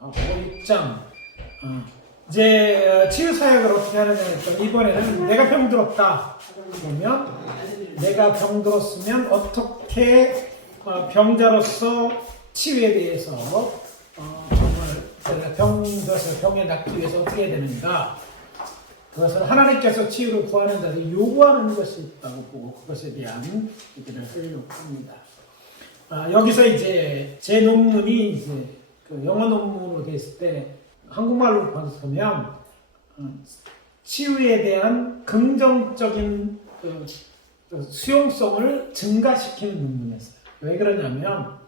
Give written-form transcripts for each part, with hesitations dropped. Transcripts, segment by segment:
5장 이제 치유사역을 어떻게 하느냐 했더니 이번에는 내가 병들었다 그러면 내가 병들었으면 어떻게 병자로서 치유에 대해서 정말 병들어서 병에 낫기 위해서 어떻게 해야 되는가, 그것을 하나님께서 치유를 구하는 자들이 요구하는 것이 있다고 보고 그것에 대한 얘기를 하려고 합니다. 여기서 이제 제 논문이 이제 그 영어 논문으로 됐을 때 한국말로 보면 치유에 대한 긍정적인 수용성을 증가시키는 논문이었어요. 왜 그러냐면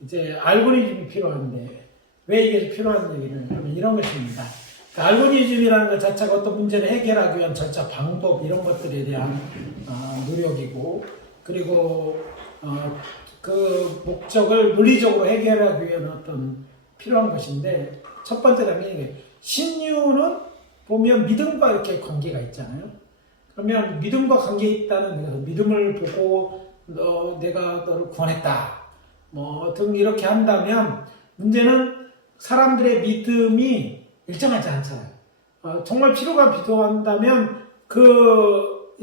이제 알고리즘이 필요한데 왜 이게 필요한 얘기를 하면 이런 것입니다. 그러니까 알고리즘이라는 것 자체가 어떤 문제를 해결하기 위한 절차, 방법 이런 것들에 대한 노력이고, 그리고 그 목적을 논리적으로 해결하기 위한 어떤 필요한 것인데, 첫 번째는 신유는 보면 믿음과 이렇게 관계가 있잖아요. 그러면 믿음과 관계 있다는 믿음을 보고 내가 너를 구원했다 등 이렇게 한다면, 문제는 사람들의 믿음이 일정하지 않잖아요. 정말 필요가 필요한다면 그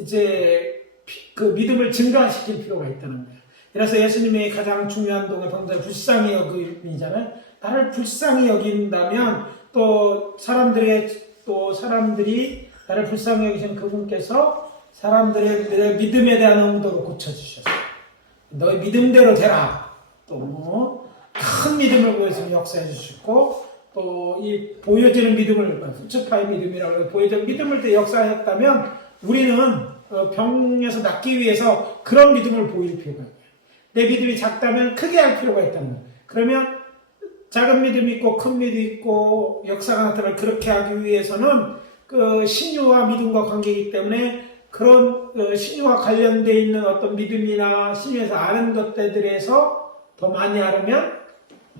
믿음을 증가시킬 필요가 있다는 거예요. 그래서 예수님의 가장 중요한 동의 방법은 불쌍히 여김이잖아요. 나를 불쌍히 여긴다면 또 사람들이 나를 불쌍히 여기신 그분께서 사람들의 믿음에 대한 응도로 고쳐주셨어요. 너의 믿음대로 되라. 또 큰 믿음을 보여주면 역사해 주시고, 또 이 보여지는 믿음을 후츠파의 믿음이라고 보여지는 믿음을 때 역사하셨다면 우리는 병에서 낫기 위해서 그런 믿음을 보일 필요가 있어요. 내 믿음이 작다면 크게 할 필요가 있다는 거예요. 그러면 작은 믿음이 있고 큰 믿음이 있고 역사가 나타날 그렇게 하기 위해서는 그 신유와 믿음과 관계이기 때문에 그런 신유와 관련되어 있는 어떤 믿음이나 신유에서 아는 것들에서 더 많이 알으면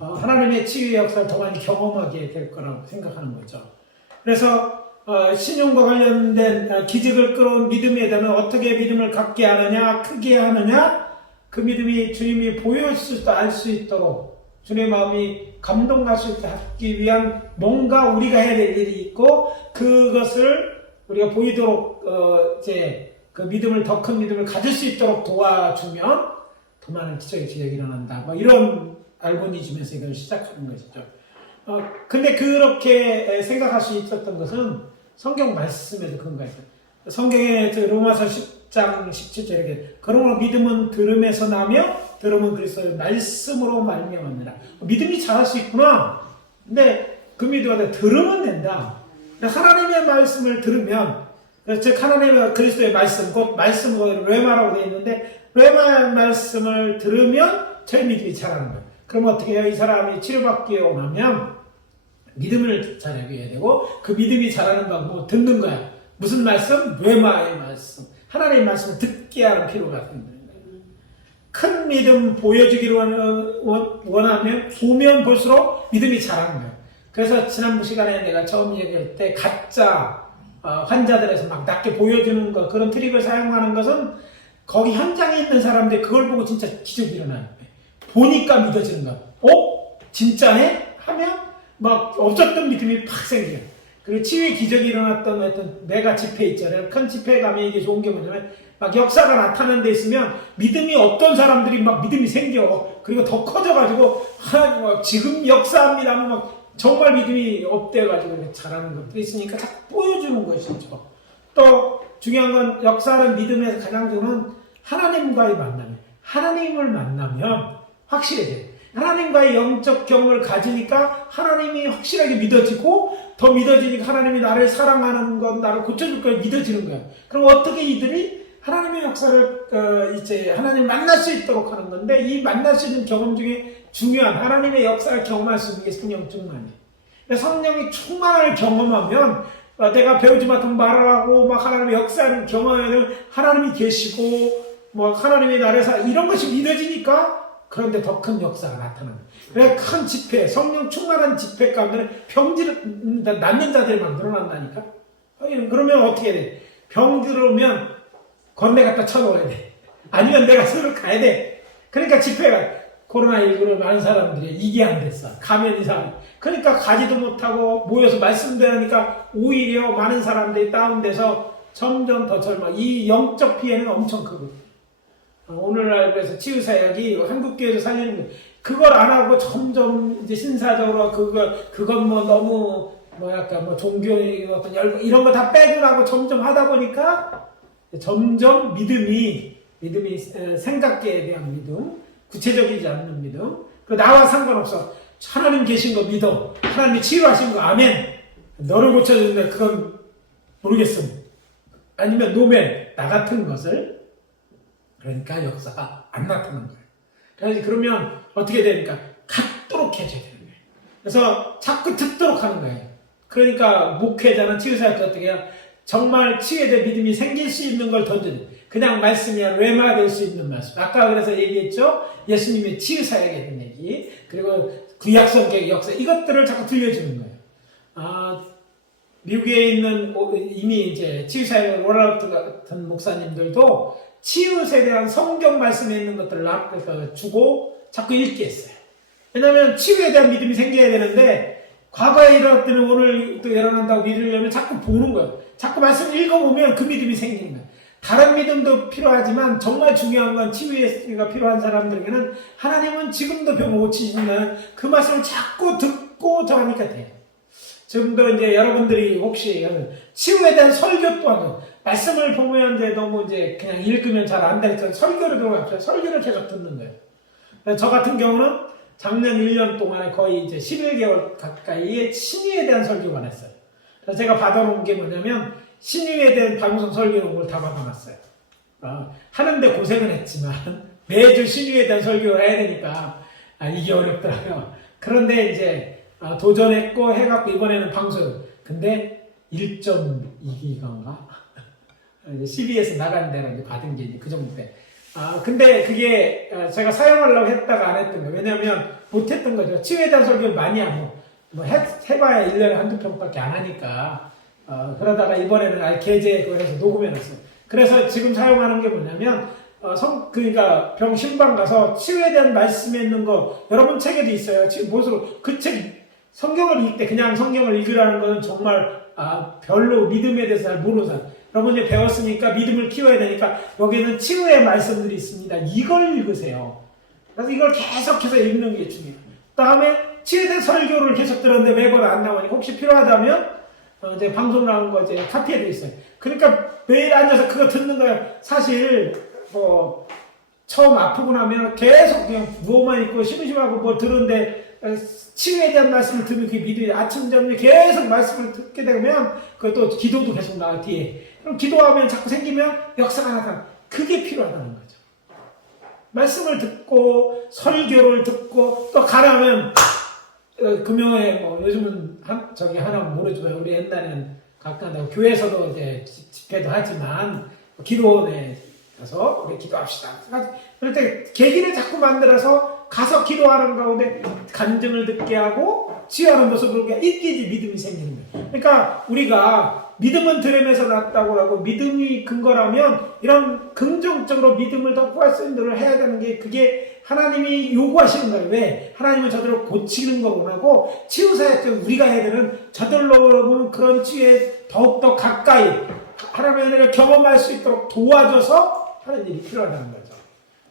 하나님의 치유의 역사를 더 많이 경험하게 될 거라고 생각하는 거죠. 그래서 신용과 관련된 기적을 끌어온 믿음에 대한 어떻게 믿음을 갖게 하느냐, 크게 하느냐, 그 믿음이 주님이 보여줄 때 알 수 있도록 주님의 마음이 감동할 수 있게 하기 위한 뭔가 우리가 해야 될 일이 있고, 그것을 우리가 보이도록 그 믿음을, 더 큰 믿음을 가질 수 있도록 도와주면 더 많은 기적이 일어난다. 이런 알고리즘에서 이걸 시작하는 것이죠. 근데 그렇게 생각할 수 있었던 것은 성경 말씀에도 근거가 있어요. 성경에 로마서 10장 17절 이렇게, 그러므로 믿음은 들음에서 나며 들음은 그리스도의 말씀으로 말미암았느니라. 믿음이 잘할 수 있구나. 근데 그 믿음은 들으면 된다. 하나님의 말씀을 들으면, 즉 하나님의 그리스도의 말씀, 곧 말씀으로 레마라고 되어 있는데, 레마의 말씀을 들으면 저희 믿음이 자라는 거예요. 그럼 어떻게 해요? 이 사람이 치료받기 원하면 믿음을 자라게 되고, 그 믿음이 자라는 방법은 듣는 거야. 무슨 말씀? 레마의 말씀. 하나님의 말씀을 듣게 하는 필요가 있는 거예요. 큰 믿음 보여주기를 원하면 보면 볼수록 믿음이 자라는 거예요. 그래서 지난번 시간에 내가 처음 얘기할 때 가짜 환자들에서 막 낫게 보여주는 것, 그런 트릭을 사용하는 것은 거기 현장에 있는 사람들이 그걸 보고 진짜 기적이 일어나는 거예요. 보니까 믿어지는 거야. 진짜네? 하면 막 없었던 믿음이 팍 생겨요. 그리고 치유의 기적이 일어났던 어떤 메가 집회 있잖아요. 큰 집회에 가면 이게 좋은 게 뭐냐면 막 역사가 나타나는 데 있으면 믿음이 없던 사람들이 막 믿음이 생겨. 그리고 더 커져가지고 하나님 막 지금 역사합니다 하면 막 정말 믿음이 업돼가지고 잘하는 것들이 있으니까 자꾸 보여주는 것이죠. 또 중요한 건 역사는 믿음에서 가장 좋은 하나님과의 만남이에요. 하나님을 만나면 확실해져요. 하나님과의 영적 경험을 가지니까 하나님이 확실하게 믿어지고, 더 믿어지니까 하나님이 나를 사랑하는 것, 나를 고쳐줄 걸 믿어지는 거예요. 그럼 어떻게 이들이 하나님의 역사를 이제 하나님 만날 수 있도록 하는 건데, 이 만날 수 있는 경험 중에 중요한 하나님의 역사를 경험할 수 있는 게 성령 충만이에요. 성령이 충만을 경험하면 내가 배우지 못한 말을 하고 막 하나님의 역사를 경험하면 하나님이 계시고 뭐 하나님의 나를 이런 것이 믿어지니까, 그런데 더 큰 역사가 나타납니다. 그래서 큰 집회, 성령 충만한 집회 가운데 병들 낫는 자들이 막 늘어난다니까. 그러면 어떻게 돼? 병 들어오면 건네 갖다 쳐놓아야 돼. 아니면 내가 서로 가야 돼. 그러니까 집회가 코로나19를 많은 사람들이 이게 안 됐어. 가면 이상. 그러니까 가지도 못하고 모여서 말씀드리니까 오히려 많은 사람들이 다운돼서 점점 더 젊어. 이 영적 피해는 엄청 크거든요. 오늘날 그래서 치유사역이 한국교회에서 살리는 거 그걸 안 하고 점점 이제 신사적으로 그건 뭐 너무 약간 뭐 종교의 어떤 이런 거 다 빼고 나고 점점 하다 보니까 점점 믿음이 생각계에 대한 믿음, 구체적이지 않는 믿음, 그 나와 상관없어. 하나님 계신 거 믿어. 하나님이 치유하신 거 아멘. 너를 고쳐주는데 그건 모르겠음. 아니면 노멘 나 같은 것을 그러니까 역사가 안 나타나는 거예요. 그러면 어떻게 되니까 갖도록 해줘야 되는 거예요. 그래서 자꾸 듣도록 하는 거예요. 그러니까 목회자는 치유사역도 어떻게 해요? 정말 치유에 대한 믿음이 생길 수 있는 걸 던져요. 그냥 말씀이 아니라 레마 될 수 있는 말씀. 아까 그래서 얘기했죠. 예수님의 치유사역에 대한 얘기. 그리고 구약성경의 역사. 이것들을 자꾸 들려주는 거예요. 미국에 있는 이미 이제 치유사역을 월라우트 같은 목사님들도 치유에 대한 성경 말씀에 있는 것들을 주고 자꾸 읽게 했어요. 왜냐하면 치유에 대한 믿음이 생겨야 되는데 과거에 일어났더니 오늘 또 일어난다고 믿으려면 자꾸 보는 거예요. 자꾸 말씀을 읽어보면 그 믿음이 생기는 거예요. 다른 믿음도 필요하지만 정말 중요한 건 치유가 필요한 사람들에게는 하나님은 지금도 병을 고치신다는 그 말씀을 자꾸 듣고 정하니까 돼요. 지금도 이제 여러분들이 혹시 치유에 대한 설교 또한 말씀을 보면 이제 너무 이제 그냥 읽으면 잘 안 되니까 설교를 들어갑시다. 설교를 계속 듣는 거예요. 저 같은 경우는 작년 1년 동안에 거의 이제 11개월 가까이에 신유에 대한 설교만 했어요. 그래서 제가 받아놓은 게 뭐냐면 신유에 대한 방송 설교를 다 받아놨어요. 하는데 고생은 했지만 매주 신유에 대한 설교를 해야 되니까 이게 어렵더라고요. 그런데 이제 도전했고 해갖고 이번에는 방송 근데 1.2기가인가? CBS 나간 데로 이제 받은 게 이제 그 정도 돼. 근데 그게 제가 사용하려고 했다가 안 했던 거예요. 왜냐하면 못했던 거죠. 치유에 대한 설교를 많이 하고 해봐야 1년에 한두 편밖에 안 하니까 그러다가 이번에는 게재 그걸 해서 녹음해놨어요. 그래서 지금 사용하는 게 뭐냐면 그러니까 병 신방 가서 치유에 대한 말씀에 있는 거 여러분 책에도 있어요. 지금 무엇으로 그 책 성경을 읽을 때 그냥 성경을 읽으라는 거는 정말 별로 믿음에 대해서 잘 모르는 사람. 여러분 이제 배웠으니까 믿음을 키워야 되니까 여기는 치유의 말씀들이 있습니다. 이걸 읽으세요. 그래서 이걸 계속해서 읽는 게 중요해요. 다음에 치유에 대한 설교를 계속 들었는데 매번 안 나오니까 혹시 필요하다면 이제 방송 나온 거 이제 카피해도 있어요. 그러니까 매일 앉아서 그거 듣는 거예요. 사실 처음 아프고 나면 계속 그냥 누워만 있고 심심하고 뭐 들은데 치유에 대한 말씀을 들으면 그게 믿음이 아침 저녁 계속 말씀을 듣게 되면 그것도 기도도 계속 나와 뒤에. 그럼 기도하면 자꾸 생기면 역사가 나타나. 그게 필요하다는 거죠. 말씀을 듣고 설교를 듣고 또 가라면 금요일에 요즘은 하나 모르지만 우리 옛날에는 가끔 교회에서도 이제 집회도 하지만 기도원에 가서 우리 기도합시다. 그럴 때 계기를 자꾸 만들어서 가서 기도하는 가운데 간증을 듣게 하고 치유하는 모습을 읽기지 믿음이 생기는 거예요. 그러니까 우리가 믿음은 들음에서 났다고 하고 믿음이 근거라면 이런 긍정적으로 믿음을 더 구할 수 있는 일을 해야 되는 게 그게 하나님이 요구하시는 거예요. 왜? 하나님은 저들을 고치는 걸 원하고 치유사역을 우리가 해야 되는 저들로 그런 치유에 더욱더 가까이 하나님의 은혜를 경험할 수 있도록 도와줘서 하는 일이 필요하다는 거죠.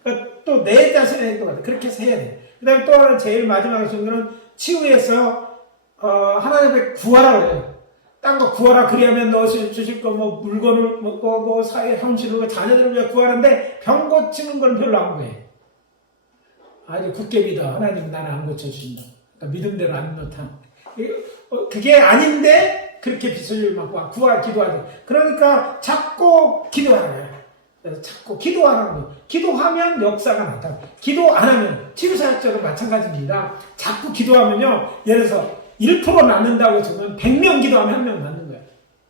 그러니까 또 내 자신의 행동을 그렇게 해서 해야 돼. 그 다음에 또 하나 제일 마지막에 주는 거는 치유에서 하나님의 구하라고 해요. 딴 거 구하라 그리하면 너 주실 거 물건을 먹고 사회 형식으로 자녀들을 위해 구하는데 병 고치는 건 별로 안 구해. 아주 굳게 믿어. 하나님 나는 안 고쳐주신다. 그러니까 믿음대로 안 놓다. 그게 아닌데 그렇게 빚을 막 기도하죠. 그러니까 자꾸 기도하는 거예요. 그래서 자꾸 기도하는 거예요. 기도하면 역사가 나타나요. 기도 안 하면 치유사역자도 마찬가지입니다. 자꾸 기도하면요. 예를 들어서 1% 낫는다고 치면 100명 기도하면 1명 낫는 거예요.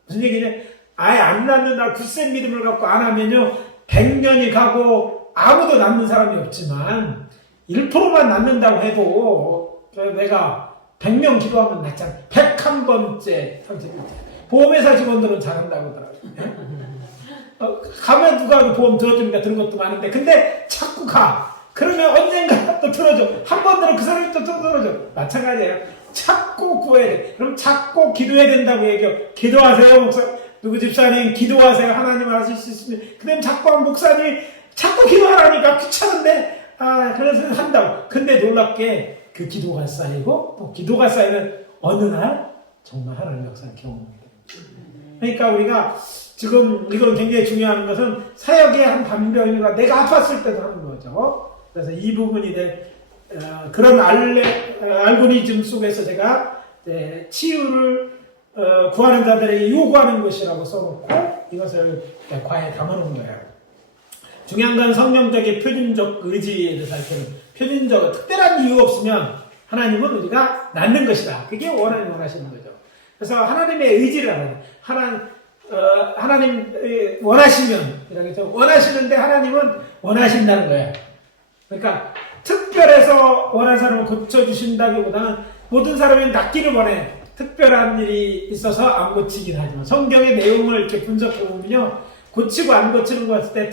무슨 얘기냐? 아예 안 낫는다. 굳센 믿음을 갖고 안 하면요. 100년이 가고 아무도 낫는 사람이 없지만 1%만 낫는다고 해도 내가 100명 기도하면 낫잖아. 101번째 보험회사 직원들은 잘한다고 하더라고요. 가면 누가 보험 들어주니까 들은 것도 많은데 근데 자꾸 가. 그러면 언젠가 또 들어줘. 한 번 들어 그 사람이 또 들어줘. 마찬가지예요. 찾고 구해야 돼. 그럼 찾고 기도해야 된다고 얘기해요. 기도하세요, 목사. 누구 집사님 기도하세요. 하나님 하실 수 있으면. 그 다음에 자꾸 한 목사님이 자꾸 기도하라니까 귀찮은데 그래서 한다고. 근데 놀랍게 그 기도가 쌓이고 또 기도가 쌓이면 어느 날 정말 하나님 역사를 경험합니다. 그러니까 우리가 지금 이건 굉장히 중요한 것은 사역의 한 반면이가 내가 아팠을 때도 하는 거죠. 그래서 이 부분이 그런 알고리즘 속에서 제가 치유를 구하는 자들에게 요구하는 것이라고 써놓고 이것을 과에 담아놓은 거예요. 중요한 건 성경적인 표준적 의지에 대해서 표준적 특별한 이유 없으면 하나님은 우리가 낫는 것이다. 그게 하나님 원하시는 거죠. 그래서 하나님의 의지를 하는 하나님 원하시면 이렇게 원하시는데 하나님은 원하신다는 거예요. 그러니까 특별해서 원하는 사람을 고쳐주신다기보다는 모든 사람이 낫기를 원해. 특별한 일이 있어서 안 고치긴 하지만 성경의 내용을 이렇게 분석해 보면요, 고치고 안 고치는 것 같을 때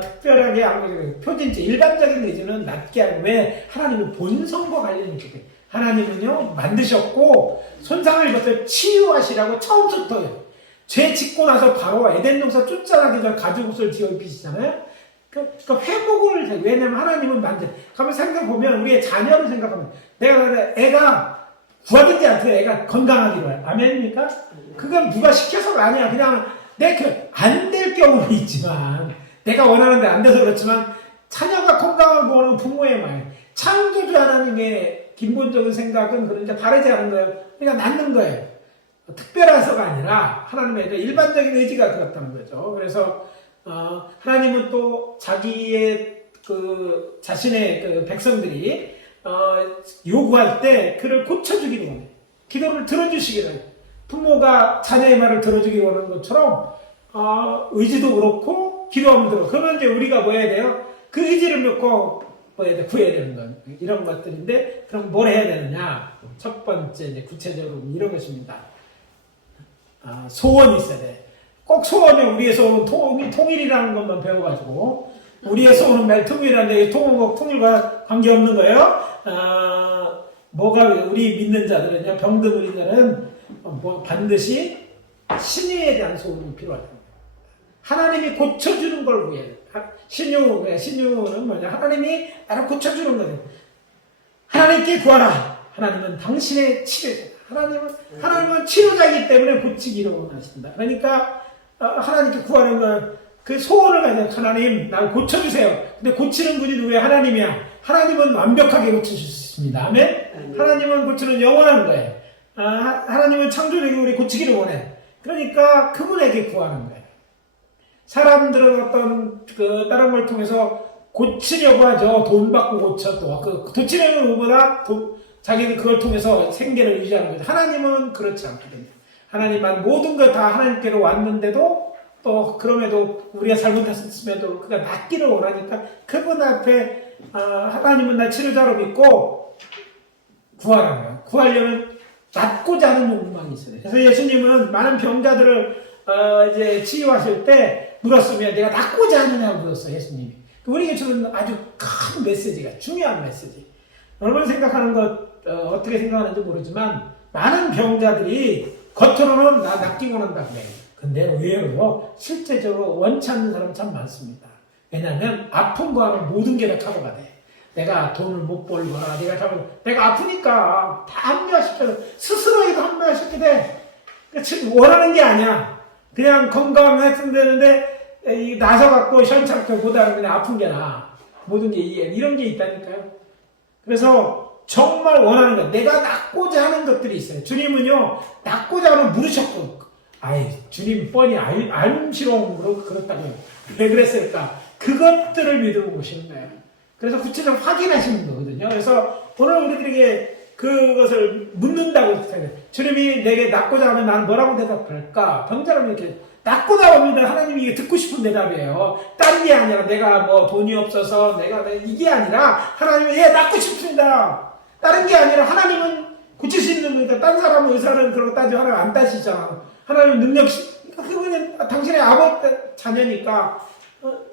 특별하게 안 고치는 표준적 일반적인 의지는 낫게 하는. 왜? 하나님은 본성과 관련이 있기 때문에. 하나님은요 만드셨고 손상을 입었을 치유하시라고 처음부터요. 죄 짓고 나서 바로 에덴 동산 쫓아나기 전 가죽옷을 지어 입히시잖아요. 그러니까 회복을. 왜냐면 하나님은 가만 생각해보면 우리의 자녀를 생각하면 내가 애가 구하든지 않든 애가 건강하기로 해요. 아멘입니까? 그건 누가 시켜서가 아니야. 그냥 안 될 경우는 있지만 내가 원하는데 안 돼서 그렇지만 자녀가 건강하고 하는 부모의 마음. 창조주 하나님의 기본적인 생각은 그러니까 다르지 않은 거예요. 그러니까 낫는 거예요. 특별해서가 아니라 하나님의 일반적인 의지가 그렇다는 거죠. 그래서 하나님은 또 자기의 자신의 백성들이 요구할 때 그를 고쳐주기를 원해요. 기도를 들어주시기를 해요. 부모가 자녀의 말을 들어주기를 원하는 것처럼 의지도 그렇고 기도하면 들어. 그러면 이제 우리가 뭐 해야 돼요? 그 의지를 믿고 구해야 되는 건 이런 것들인데, 그럼 뭘 해야 되느냐? 첫 번째 이제 구체적으로 이런 것입니다. 소원이 있어야 돼. 꼭 소원이, 우리의 소원은 통일이라는 것만 배워가지고 우리의 소원은 매일 통일이라는데 통일과 관계없는 거예요. 뭐가 우리 믿는 자들은요, 병든 우리들은 반드시 신유에 대한 소원이 필요하다. 하나님이 고쳐주는 걸 구해야 돼. 신유는 뭐냐? 하나님이 나를 고쳐주는 거예요. 하나님께 구하라. 하나님은 당신의 치료자다. 하나님은 치료자이기 때문에 고치기를 원하신다. 그러니까 하나님께 구하는 건 그 소원을 가지고, 하나님 나를 고쳐주세요. 근데 고치는 분이 누구야? 하나님이야. 하나님은 완벽하게 고쳐줄 수 있습니다. 아멘? 하나님은 고치는 영원한 거예요. 하나님은 창조력이 우리 고치기를 원해. 그러니까 그분에게 구하는 거예요. 사람들은 어떤 다른 걸 통해서 고치려고 하죠. 돈 받고 고쳐도 고치려는 것보다 자기는 그걸 통해서 생계를 유지하는 거죠. 하나님은 그렇지 않거든요. 하나님은 모든 걸 다 하나님께로 왔는데도 또 그럼에도 우리가 잘못했음에도 그가 낫기를 원하니까 그분 앞에 하나님은 나 치료자로 믿고 구하라는 거예요. 구하려면 낫고자 하는 욕망이 있어요. 그래서 예수님은 많은 병자들을 이제 치유하실 때 물었으면 내가 낫고자 하느냐고 물었어요. 예수님이. 우리에게 주는 아주 큰 메시지가, 중요한 메시지. 여러분 생각하는 것 어떻게 생각하는지 모르지만 많은 병자들이 겉으로는 나 낫기 원한다고 해요. 근데 의외로 실제적으로 원치 않는 사람 참 많습니다. 왜냐하면 아픈 거 하면 모든 게 다 커버가 돼. 내가 돈을 못 벌거나 내가 아프니까 다 합리화시켜서 스스로에도 합리화시키게 돼. 원하는 게 아니야. 그냥 건강했으면 되는데 나서갖고 시원찮게 보다는 그냥 아픈 게 나아. 모든 게 이런 게 있다니까요. 그래서 정말 원하는 것, 내가 낫고자 하는 것들이 있어요. 주님은요, 낫고자 하면 물으셨고, 주님 뻔히 알음시롱으로 그렇다고요. 왜 그랬을까? 그것들을 믿어 보시는 거예요. 그래서 구체적으로 확인하시는 거거든요. 그래서 오늘 우리들에게 그것을 묻는다고 생각해요. 주님이 내게 낫고자 하면 나는 뭐라고 대답할까? 병자라면 이렇게 낫고자 합니다. 하나님이 이게 듣고 싶은 대답이에요. 딴 게 아니라 내가 뭐 돈이 없어서 이게 아니라 하나님이 낫고 싶습니다. 다른 게 아니라 하나님은 고칠 수 있는 거니까. 딴 사람은 의사는 그런 거 따지고 하나님 안 따지잖아. 하나님은 그러니까 그거는 당신의 아버지 자녀니까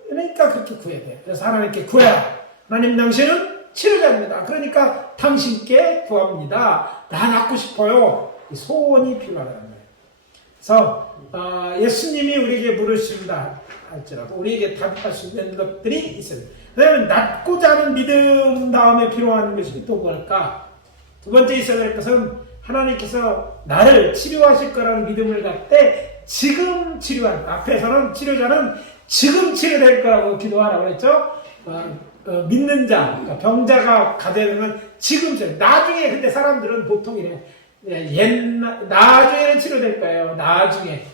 그러니까 그렇게 구해야 돼요. 그래서 하나님께 구해라. 하나님 당신은 치료자입니다. 그러니까 당신께 구합니다. 나 낫고 싶어요. 이 소원이 필요하다는 거예요. 그래서 예수님이 우리에게 물으신다 할지라도 우리에게 답할 수 있는 것들이 있어요. 그다음에 낫고자 하는 믿음 다음에 필요한 것이 또 뭘까? 두 번째 있어야 될 것은 하나님께서 나를 치료하실 거라는 믿음을 갖되 지금 치료한다. 앞에서는 치료자는 지금 치료될 거라고 기도하라고 했죠. 믿는 자, 그러니까 병자가 가져야 되는 지금 치료. 나중에 근데 사람들은 보통 이래. 나중에는 치료될 거예요. 나중에.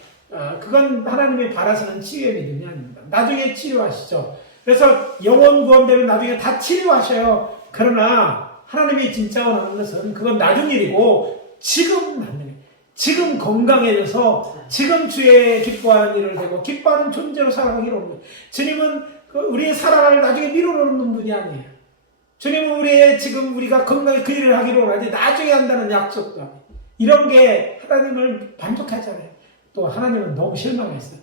그건 하나님이 바라시는 치유의 믿음이 아닙니다. 나중에 치료하시죠. 그래서 영혼 구원되면 나중에 다 치료하셔요. 그러나 하나님이 진짜 원하는 것은 그건 나중 일이고 지금 건강해져서 지금 주의 기뻐하는 일을 되고 기뻐하는 존재로 살아가기로 하는 거예요. 주님은 우리의 살아갈 나중에 미루는 분이 아니에요. 주님은 우리가 건강히 그 일을 하기로 하지 나중에 한다는 약속도 아니에요. 이런 게 하나님을 만족하잖아요. 또 하나님은 너무 실망했어요.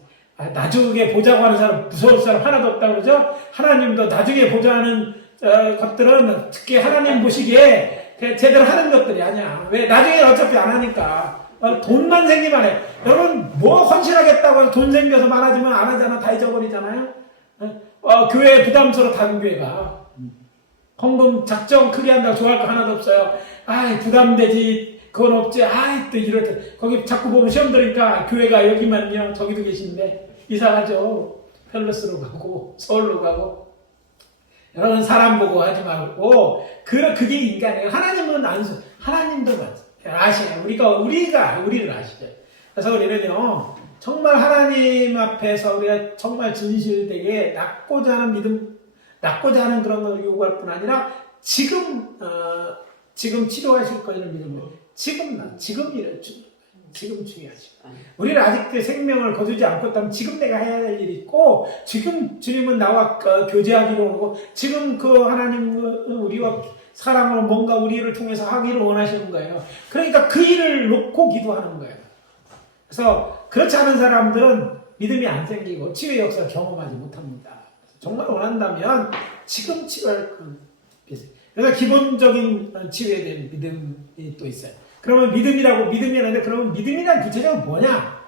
나중에 보자고 하는 사람, 무서울 사람 하나도 없다고 그러죠? 하나님도 나중에 보자 하는 것들은 특히 하나님 보시기에 제대로 하는 것들이 아니야. 왜? 나중에 어차피 안 하니까. 돈만 생기면 해. 여러분, 뭐 헌신하겠다고 해서 돈 생겨서 많아지면 안 하잖아. 다 잊어버리잖아요. 교회 부담스러워, 다른 교회가. 헌금 작정 크게 한다고 좋아할 거 하나도 없어요. 부담되지. 그건 없지. 또 이럴 때. 거기 자꾸 보면 시험 들으니까 교회가 여기만요. 저기도 계신데. 이상하죠. 펠러스로 가고, 서울로 가고. 여러분, 사람 보고 하지 말고. 그게 인간이에요. 하나님은 하나님도 아시죠. 우리를 아시죠. 그래서 우리는요, 정말 하나님 앞에서 우리가 정말 진실되게 낫고자 하는 믿음, 낫고자 하는 그런 걸 요구할 뿐 아니라 지금 치료하실 거라는 믿음을 지금 중요하죠. 우리는 아직도 생명을 거두지 않고 있다면 지금 내가 해야 될 일이 있고 지금 주님은 나와 교제하기로 하고 지금 하나님 우리와 사랑으로 뭔가 우리를 통해서 하기를 원하시는 거예요. 그러니까 그 일을 놓고 기도하는 거예요. 그래서 그렇지 않은 사람들은 믿음이 안 생기고 치유의 역사를 경험하지 못합니다. 정말 원한다면 지금 치료할 건 그래서 기본적인 치유에 대한 믿음이 또 있어요. 그러면 믿음이 하는데 그러면 믿음이란 구체적으로 뭐냐?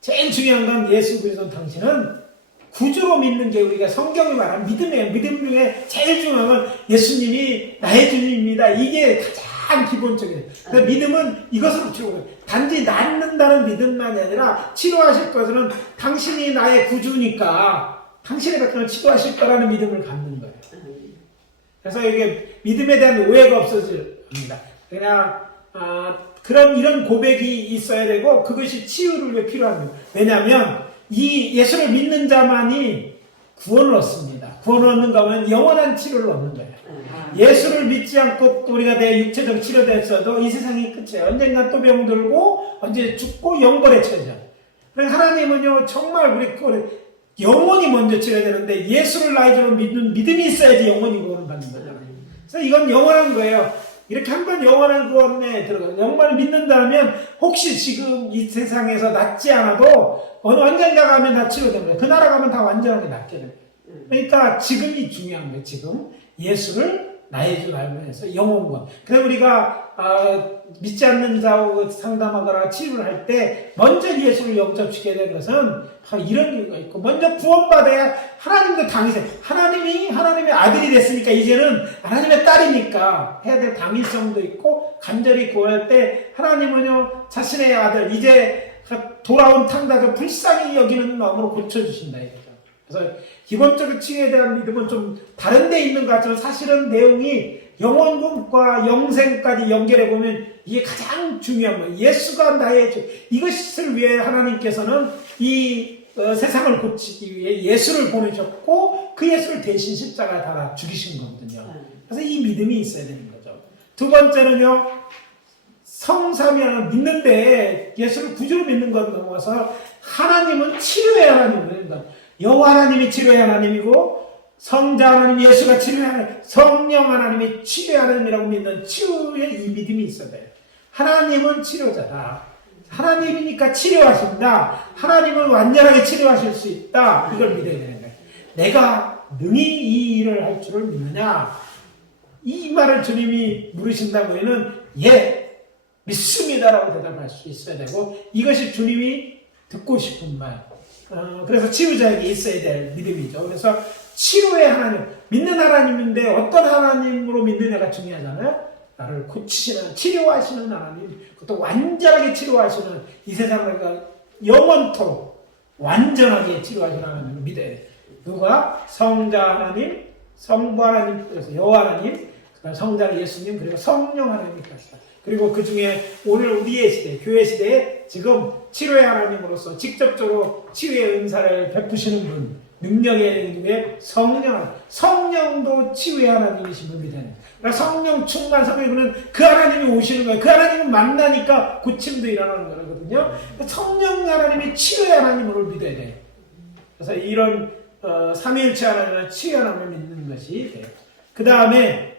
제일 중요한 건 예수 그리스도 당신은 구주로 믿는 게 우리가 성경이 말하는 믿음이에요. 믿음 중에 제일 중요한 건 예수님이 나의 주님입니다. 이게 가장 기본적이에요. 그래서 믿음은 이것으로 치료해요. 단지 낫는다는 믿음만이 아니라 치료하실 것은 당신이 나의 구주니까 당신의 백성을 치료하실 거라는 믿음을 갖는 거예요. 그래서 이게 믿음에 대한 오해가 없어집니다. 그냥 이런 고백이 있어야 되고 그것이 치유를 위해 필요합니다. 왜냐하면 이 예수를 믿는 자만이 구원을 얻습니다. 구원을 얻는가 하면 영원한 치료를 얻는 거예요. 예수를 믿지 않고 우리가 내 육체적 치료됐어도 이 세상이 끝이에요. 언젠가 또 병들고 언제 죽고 영벌에 처져. 하나님은요 정말 우리 영원히 먼저 치료되는데 예수를 나이처럼 믿는 믿음이 있어야지 영원히 구원을 받는 거잖아요. 그래서 이건 영원한 거예요. 이렇게 한번 영원한 구원에 들어가요. 정말 믿는다면 혹시 지금 이 세상에서 낫지 않아도 언젠가 가면 다 치료되는 거예요. 그 나라 가면 다 완전하게 낫게 됩니다. 그러니까 지금이 중요한 거예요. 지금 예수를 나의 주 알면서 영혼과. 그래서 우리가 믿지 않는 자하고 상담하거나 치료를 할 때 먼저 예수를 영접시켜야 되는 것은 바로 이런 이유가 있고 먼저 구원받아야 하나님도 당위세요. 하나님의 아들이 됐으니까 이제는 하나님의 딸이니까 해야 될 당위성도 있고 간절히 구할 때 하나님은요 자신의 아들 이제 돌아온 탕자를 불쌍히 여기는 마음으로 고쳐주신다 이거죠. 그래서 기본적인 치유에 대한 믿음은 좀 다른 데 있는 것 같지만 사실은 내용이 영원과 영생까지 연결해 보면 이게 가장 중요한 거예요. 예수가 나의 주. 이것을 위해 하나님께서는 이 세상을 고치기 위해 예수를 보내셨고 그 예수를 대신 십자가에 달아 죽이신 거거든요. 그래서 이 믿음이 있어야 되는 거죠. 두 번째는요. 성삼위하는 믿는데 예수를 구주로 믿는 것 넘어서 하나님은 치료의 하나님입니다. 여호와 하나님이 치료의 하나님이고 성자 하나님 예수가 치료의 하나님, 성령 하나님이 치료의 하나님이라고 믿는 치유의 이 믿음이 있어야 돼요. 하나님은 치료자다. 하나님이니까 치료하신다. 하나님은 완전하게 치료하실 수 있다. 이걸 믿어야 되는 거예요. 내가 능히 이 일을 할 줄을 믿느냐? 이 말을 주님이 물으신다면은 예, 믿습니다라고 대답할 수 있어야 되고, 이것이 주님이 듣고 싶은 말. 그래서 치유자에게 있어야 될 믿음이죠. 그래서 치료의 하나님, 믿는 하나님인데 어떤 하나님으로 믿느냐가 중요하잖아요. 나를 고치시는, 치료하시는 하나님, 그것도 완전하게 치료하시는, 이 세상을 영원토록 완전하게 치료하시는 하나님을 믿어야 돼. 누가? 성자 하나님, 성부 하나님, 그래서 여호와 하나님, 그다음 성자 예수님, 그리고 성령 하나님까지. 그리고 그 중에 오늘 우리의 시대, 교회 시대에 지금 치료의 하나님으로서 직접적으로 치유의 은사를 베푸시는 분, 능력의 중에 성령도 치유의 하나님이신 분이 되는 거예요. 그러니까 성령 충만 성령은 그 하나님이 오시는 거예요. 그 하나님을 만나니까 고침도 일어나는 거거든요. 성령 하나님이 치유의 하나님으로 믿어야 돼요. 그래서 이런 삼위일체 하나님을 치유의 하나님을 믿는 것이 돼요. 그 다음에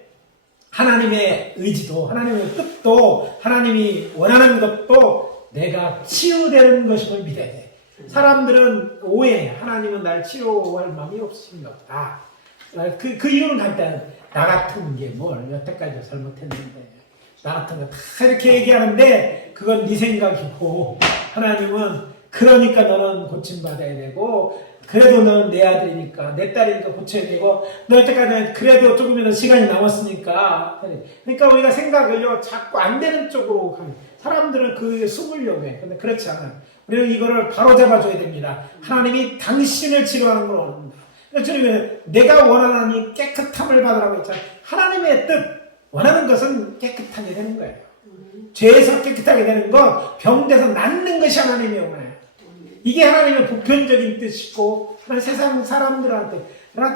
하나님의 의지도, 하나님의 뜻도, 하나님이 원하는 것도 내가 치유되는 것임을 믿어야 돼. 사람들은 오해해. 하나님은 날 치료할 마음이 없으신 것 같다. 그 이유는 간단해. 나 같은 게 뭘 여태까지 잘못했는데 나 같은 거 다 이렇게 얘기하는데 그건 네 생각이고, 하나님은 그러니까 너는 고침받아야 되고, 그래도 너는 내 아들이니까, 내 딸이니까 고쳐야 되고, 너 여태까지 그래도 조금이라도 시간이 남았으니까. 그러니까 우리가 생각을요 자꾸 안 되는 쪽으로 가는, 사람들은 그 숨으려고 해. 근데 그렇지 않아요. 우리는 이거를 바로 잡아줘야 됩니다. 하나님이 당신을 치료하는 걸 원한다. 주님은 내가 원하는 깨끗함을 받으라고 했잖아요. 하나님의 뜻, 원하는 것은 깨끗하게 되는 거예요. 죄에서 깨끗하게 되는 것, 병돼서 낫는 것이 하나님의 원해요. 이게 하나님의 보편적인 뜻이고, 세상 사람들한테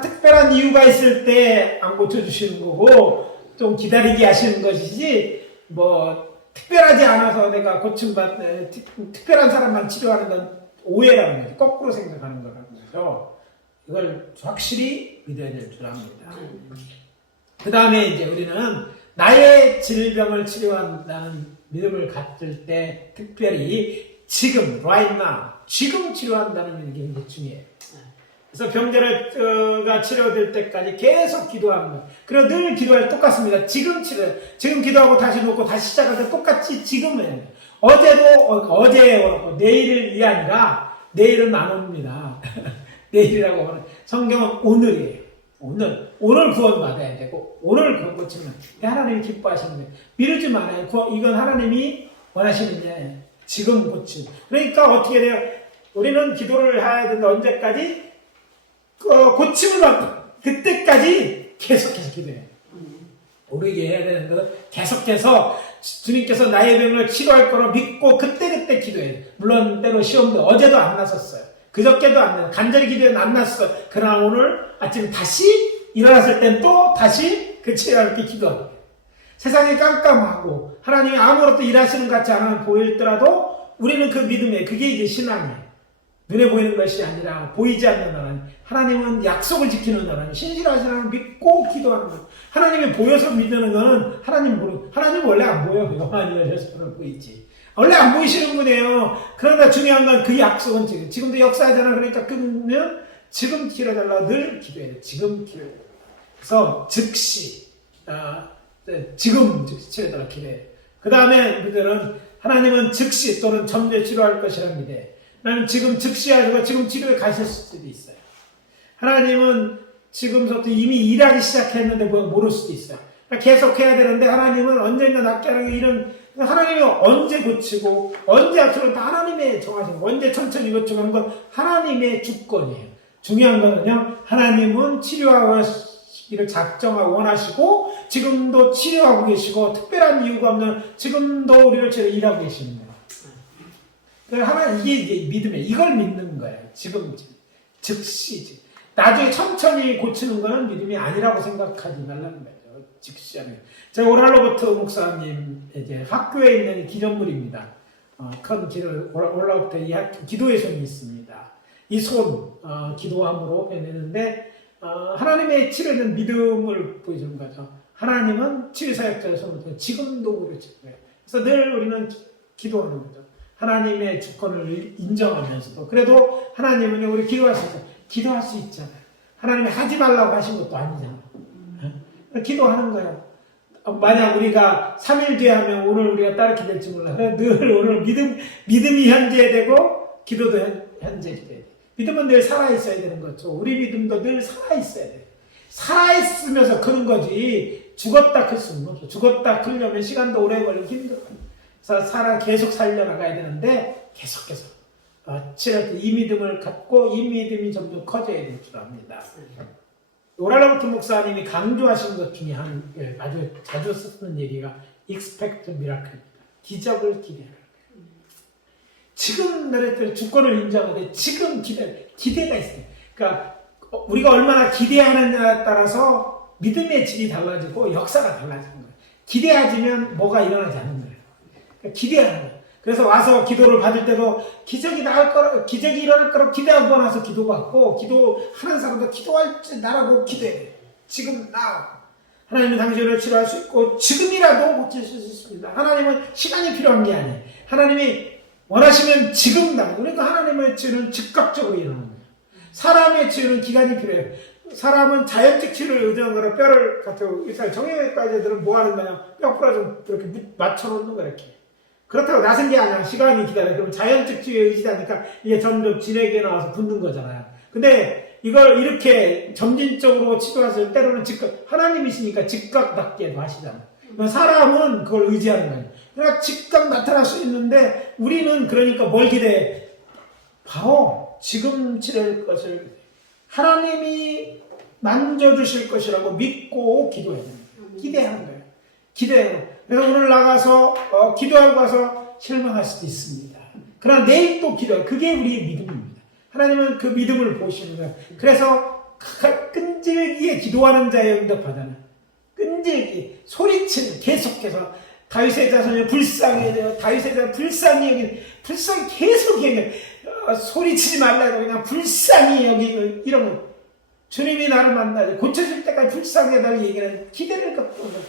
특별한 이유가 있을 때 안 고쳐주시는 거고, 좀 기다리게 하시는 것이지, 특별하지 않아서 내가 특별한 사람만 치료하는 건 오해라는 거죠. 거꾸로 생각하는 거라는 거죠. 이걸 확실히 믿어야 될 줄 압니다. 그 다음에 이제 우리는 나의 질병을 치료한다는 믿음을 갖을 때 특별히 지금, right now, 지금 치료한다는 믿음이 굉장히 중요해요. 그래서 병자가 치료될 때까지 계속 기도하는 거예요. 그리고 늘 기도할 때 똑같습니다. 지금 기도하고 다시 놓고 다시 시작할 때 똑같이 지금 해요. 어제 내일이 아니라 내일은 안 옵니다. 내일이라고 하는 성경은 오늘이에요. 오늘 구원받아야 되고, 오늘 구원 고치면 하나님이 기뻐하시는 거예요. 미루지 말아요. 이건 하나님이 원하시는 게 지금 고침. 그러니까 어떻게 돼요? 우리는 기도를 해야 된다. 언제까지? 고침을 받고 그때까지 계속해서 기도해요. 우리에게 해야 되는 것은 계속해서 주님께서 나의 병을 치료할 거로 믿고 그때 기도해요. 물론 때로 시험도 어제도 안 났었어요. 그저께도 안 났어요. 간절히 기도해도 안 났어요. 그러나 오늘 아침 다시 일어났을 땐 또 다시 그 치료할 게 기도하고, 세상이 깜깜하고 하나님이 아무것도 일하시는 것 같지 않아 보일더라도 우리는 그 믿음에, 그게 이제 신앙이에요. 눈에 보이는 것이 아니라 보이지 않는 하나님. 하나님은 약속을 지키는 하나님, 신실하신 하나님 믿고 기도하는 것. 하나님이 보여서 믿는 것은 하나님 원래 안 보여. 요한이 열려서 보이지. 원래 안 보이시는 분이에요. 그러나 중요한 건 그 약속은 지금도 역사하잖아. 그러니까 그러면 지금 기도해달라 늘 기도해야 돼. 지금 기도해야 돼. 그래서 즉시 지금 치료해달라 기도해. 그 다음에 우리들은 하나님은 즉시 또는 점제 치료할 것이라 믿어. 나는 지금 즉시 하고 지금 치료에 가실 수도 있어요. 하나님은 지금부터 이미 일하기 시작했는데 모를 수도 있어요. 그러니까 계속 해야 되는데 하나님은 언젠가 낫게 하는 이런, 하나님이 언제 고치고 언제 앞으로 다 하나님의 정하신 거, 언제 천천히 고치는 건 하나님의 주권이에요. 중요한 거는요, 하나님은 치료하기를 작정하고 원하시고 지금도 치료하고 계시고 특별한 이유가 없는 지금도 우리를 치료 일하고 계시는 거예요. 이게 믿음이에요. 이걸 믿는 거예요. 지금 즉시. 나중에 천천히 고치는 거는 믿음이 아니라고 생각하지 말라는 거죠. 즉시 하는. 제가 오랄로버트 목사님 이제 학교에 있는 기념물입니다. 큰 오랄로버트 이 기도의 손이 있습니다. 이 손 기도함으로 해내는데 하나님의 치료는 믿음을 보여주는 거죠. 하나님은 치유사역자의 손을 통해 지금도 그렇죠. 그래서 늘 우리는 기도하는 거죠. 하나님의 주권을 인정하면서도 그래도 하나님은 우리 기도할 수 있잖아요. 하나님이 하지 말라고 하신 것도 아니잖아. 기도하는 거야. 만약 우리가 3일 뒤에 하면 오늘 우리가 따르게 될지 몰라. 늘 오늘 믿음이 현재되고 기도도 현재돼야 돼. 믿음은 늘 살아있어야 되는 거죠. 우리 믿음도 늘 살아있어야 돼. 살아있으면서 크는 거지. 죽었다 클 수는 없어. 죽었다 크려면 시간도 오래 걸리고 힘들어. 그래서 계속 살려나가야 되는데 계속해서 이 믿음을 갖고 이 믿음이 점점 커져야 될 줄 압니다. 오랄로버트 목사님이 강조하신 것 중에 아주 자주 쓰는 얘기가 expect miracle입니다. 기적을 기대하는 거예요. 지금 말했던 주권을 인정하되 지금 기대가 있어요. 그러니까 우리가 얼마나 기대하느냐에 따라서 믿음의 질이 달라지고 역사가 달라지는 거예요. 기대하지면 뭐가 일어나지 않는 거예요. 그러니까 기대하는 거예요. 그래서 와서 기도를 받을 때도 기적이 일어날 거라고 기대하고 나서 기도받고, 기도하는 사람도 기도할 줄 나라고 기도해야 돼요. 지금 하나님은 당신을 치료할 수 있고 지금이라도 고치실 수 있습니다. 하나님은 시간이 필요한 게 아니에요. 하나님이 원하시면 지금 그러니까 하나님의 치유는 즉각적으로 일어나는 거예요. 사람의 치유는 기간이 필요해요. 사람은 자연적 치료를 의존한 거라 뼈를 갖고 정형외과의들은 뭐 하는 거냐, 뼈 부러져 이렇게 맞춰놓는 거 이렇게. 그렇다고 나선 게 아니라 시간이 기다려. 그럼 자연적 치유에 의지하니까 이게 점점 진액이 나와서 붓는 거잖아요. 근데 이걸 이렇게 점진적으로 치료하실 때로는 하나님이시니까 즉각 낫게도 하시잖아요. 사람은 그걸 의지하는 거예요. 그러니까 즉각 나타날 수 있는데 우리는 그러니까 뭘 기대해? 바로 지금 치료할 것을 하나님이 만져주실 것이라고 믿고 기도해야 됩니다. 기대하는 거예요. 기대해요. 그래서 오늘 나가서 기도하고 가서 실망할 수도 있습니다. 그러나 내일 또 기도해요. 그게 우리의 믿음입니다. 하나님은 그 믿음을 보시는 거예요. 그래서 끈질기게 기도하는 자에 응답하잖아요. 끈질기 소리치는 계속해서 다윗의 자손이 불쌍히 여겨, 다윗의 자손 불쌍히 여기는, 불쌍히 계속 여기는, 소리치지 말라고 그냥 불쌍히 여기는, 이런 거. 주님이 나를 만나지, 고쳐줄 때까지 불쌍히 해달라고 얘기하는 기대를 갖고 오는 거예요.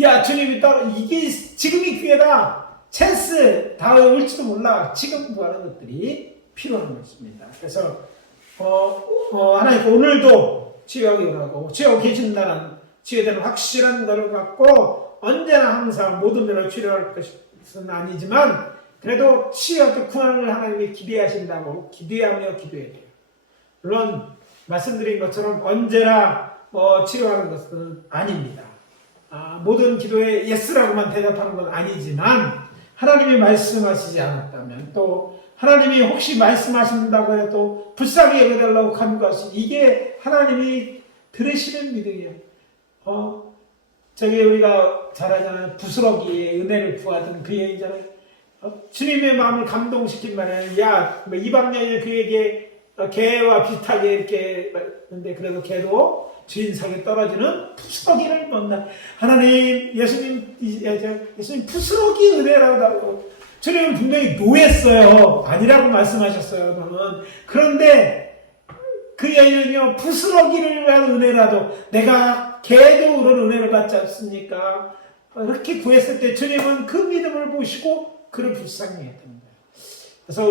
야, 주님이 이게 지금이 기회다. 찬스 다음에 올지도 몰라. 지금 뭐 하는 것들이 필요한 것입니다. 그래서, 하나님 오늘도 치유하기 원하고, 치유하고 계신다는 치유에 대한 확실한 것을 갖고, 언제나 항상 모든 면을 치료할 것은 아니지만, 그래도 치유하고 구원을 하나님이 기대하신다고 기대하며 기도해야 돼요. 물론, 말씀드린 것처럼 언제나 치료하는 것은 아닙니다. 모든 기도에 예스라고만 대답하는 건 아니지만 하나님이 말씀하시지 않았다면, 또 하나님이 혹시 말씀하신다고 해도 불쌍히 여겨달라고 간구하시, 이게 하나님이 들으시는 믿음이에요. 우리가 잘 알잖아요. 부스러기에 은혜를 구하던 그 여인잖아요. 주님의 마음을 감동시킨 말은, 이방 여인이 그에게 개와 비슷하게 이렇게 했는데, 그래도 개도 주인 상에 떨어지는 부스러기를 넣는다. 하나님, 예수님 부스러기 은혜라고. 주님은 분명히 노했어요. 아니라고 말씀하셨어요. 너는. 그런데 그 여인은요, 부스러기를 위한 은혜라도, 내가 개도 그런 은혜를 받지 않습니까? 그렇게 구했을 때 주님은 그 믿음을 보시고 그를 불쌍히 했던 거예요. 그래서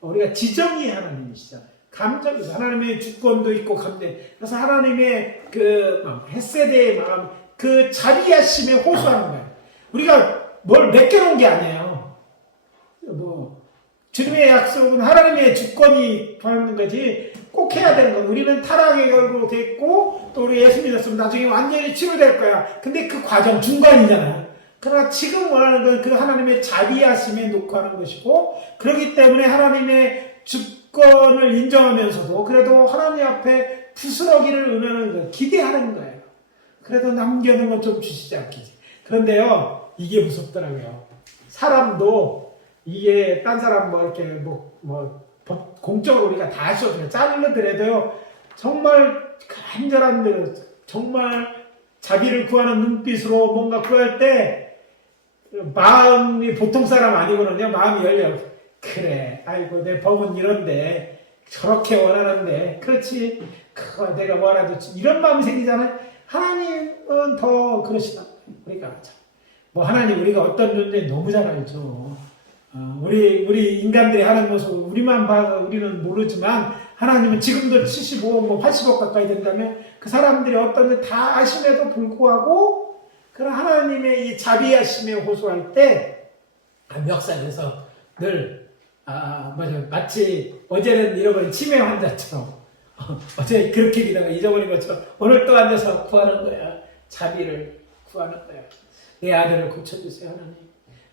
우리가 지정이 하나님이시잖아요. 감정이죠. 하나님의 주권도 있고 감정. 그래서 하나님의 그 헷세대의 마음, 그 자비하심에 호소하는 거예요. 우리가 뭘 맡겨놓은 게 아니에요. 주님의 약속은 하나님의 주권이 받는 거지 꼭 해야 되는 거예요. 우리는 타락의 결과로 됐고, 또 우리 예수 믿었으면 나중에 완전히 치료될 거야. 근데 그 과정 중간이잖아요. 그러나 지금 원하는 건 그 하나님의 자비하심에 놓고 하는 것이고, 그렇기 때문에 하나님의 주권을 인정하면서도 그래도 하나님 앞에 부스러기를 은하는 거, 기대하는 거예요. 그래도 남겨놓은 건 좀 주시지 않겠지. 그런데요, 이게 무섭더라고요. 사람도 이게 딴 사람 이렇게 공적으로 우리가 다 할 수 없어요. 자르더라도요, 정말 간절한 대로, 정말 자비를 구하는 눈빛으로 뭔가 구할 때, 마음이 보통 사람 아니거든요. 마음이 열려. 그래, 아이고, 내 법은 이런데, 저렇게 원하는데, 그렇지, 그거 내가 원하도 이런 마음이 생기잖아요. 하나님은 더 그러시다. 우리가, 하나님, 우리가 어떤 존재인지 너무 잘 알죠. 우리 인간들이 하는 모습, 우리만 봐서 우리는 모르지만, 하나님은 지금도 75억, 뭐 80억 가까이 된다면 그 사람들이 어떤지 다 아심에도 불구하고 그런 하나님의 이 자비하심에 호소할 때 역사에서 늘 맞아 마치 어제는 잃어버린 치매 환자처럼 어제 그렇게 기다가 잊어버린 것처럼 오늘 또 앉아서 구하는 거야. 자비를 구하는 거야. 내 아들을 고쳐주세요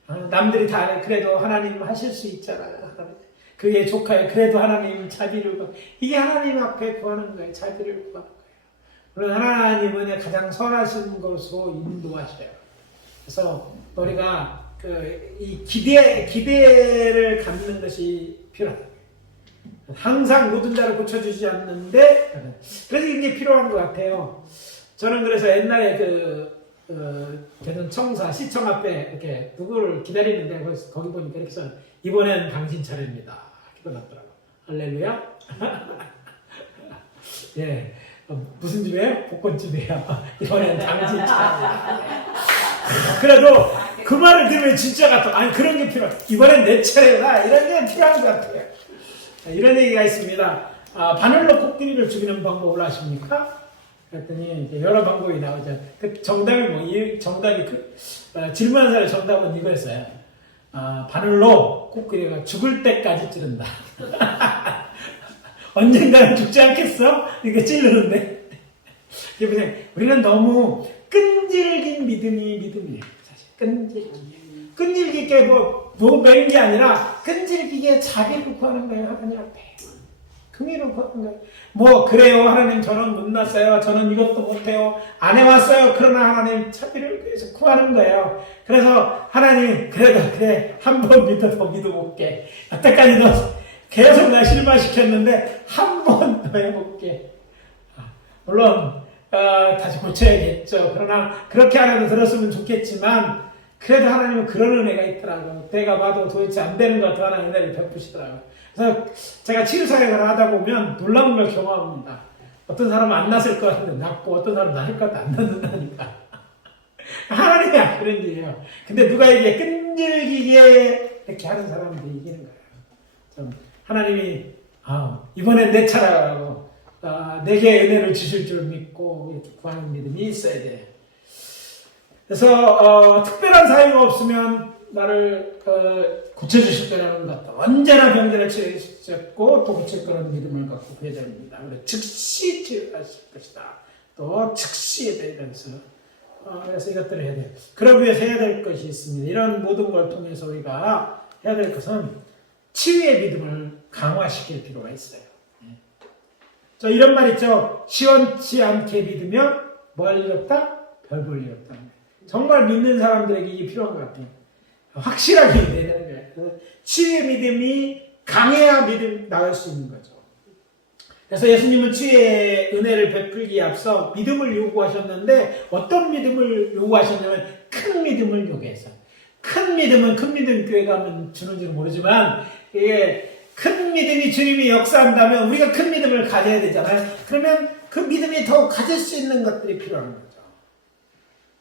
하나님. 남들이 다 그래도 하나님 하실 수 있잖아요. 하나님. 그게 조카예요. 그래도 하나님 자비를 구하. 이게 하나님 앞에 구하는 거예요. 자비를 구하는 거예요. 물론 하나님은 가장 선하신 것으로 인도하셔요. 그래서 우리가 이 기대를 갖는 것이 필요하다. 항상 모든 자를 고쳐주지 않는데 그래서 이게 필요한 것 같아요. 저는 그래서 옛날에 대전 청사 시청 앞에 이렇게 누구를 기다리는데 거기 보니까 이렇게 써 이번엔 당신 차례입니다. 이렇게 났더라고. 할렐루야. 예, 무슨 집이에요? 복권집이에요. 이번엔 당신 차례입니다. 그래도 그 말을 들으면 진짜 같아. 아니 그런 게 필요해. 이번엔 내 차례다. 이런 게 필요한 것 같아요. 이런 얘기가 있습니다. 바늘로 코끼리를 죽이는 방법을 아십니까? 그랬더니 여러 방법이 나오죠. 그 정답이 뭐, 이 정답이 질문한 사람의 정답은 이거였어요. 바늘로 코끼리가 죽을 때까지 찌른다. 언젠가는 죽지 않겠어? 이렇게 찌르는데. 우리는 너무 끈질긴 믿음이에요. 사실 끈질기게 뭐 매는 게 아니라 끈질기게 자비를 구하는 거예요. 하나님 앞에 긍휼을 구하는 거예요. 뭐 그래요 하나님 저는 못났어요. 저는 이것도 못해요. 안 해왔어요. 그러나 하나님 자비를 계속 구하는 거예요. 그래서 하나님 그래도 그래 한 번 더 믿어볼게. 여태까지도 계속 나 실망시켰는데 한 번 더 해볼게. 물론 다시 고쳐야겠죠. 그러나 그렇게 하라고 들었으면 좋겠지만 그래도 하나님은 그런 은혜가 있더라고요. 내가 봐도 도대체 안 되는 것 같아 하나님 은혜를 베푸시더라고요. 그래서 제가 치유사역을 하다 보면 놀라운 걸 경험합니다. 어떤 사람은 안 났을 것 같은데 났고 어떤 사람은 나을 것 같아 안 났는다니까. 하나님이 안 그런 일이에요. 근데 누가 이게 끈질기게 이렇게 하는 사람들이 이기는 거예요. 좀 하나님이 이번엔 내 차례라고 내게 은혜를 주실 줄 믿고 이렇게 구하는 믿음이 있어야 돼요. 그래서 특별한 사유가 없으면 나를 고쳐주실 거라는 것도 언제나 병자를 치유하셨고 또 고칠 거라는 믿음을 갖고 구해야 됩니다. 즉시 치유하실 것이다. 또 즉시에 대해서 그래서 이것들을 해야 돼요. 그러기 위해서 해야 될 것이 있습니다. 이런 모든 걸 통해서 우리가 해야 될 것은 치유의 믿음을 강화시킬 필요가 있어요. 저 이런 말 있죠. 시원치 않게 믿으면 뭘 잃었다? 별 볼 일 없다. 정말 믿는 사람들에게 이게 필요한 것 같아요. 확실하게 믿어야 되는 거예요. 치유의 믿음이 강해야 믿음 나갈 수 있는 거죠. 그래서 예수님은 치유의 은혜를 베풀기에 앞서 믿음을 요구하셨는데 어떤 믿음을 요구하셨냐면 큰 믿음을 요구해서 큰 믿음 교회 가면 주는지는 모르지만 이게 큰 믿음이 주님이 역사한다면 우리가 큰 믿음을 가져야 되잖아요. 그러면 그 믿음이 더 가질 수 있는 것들이 필요한 거죠.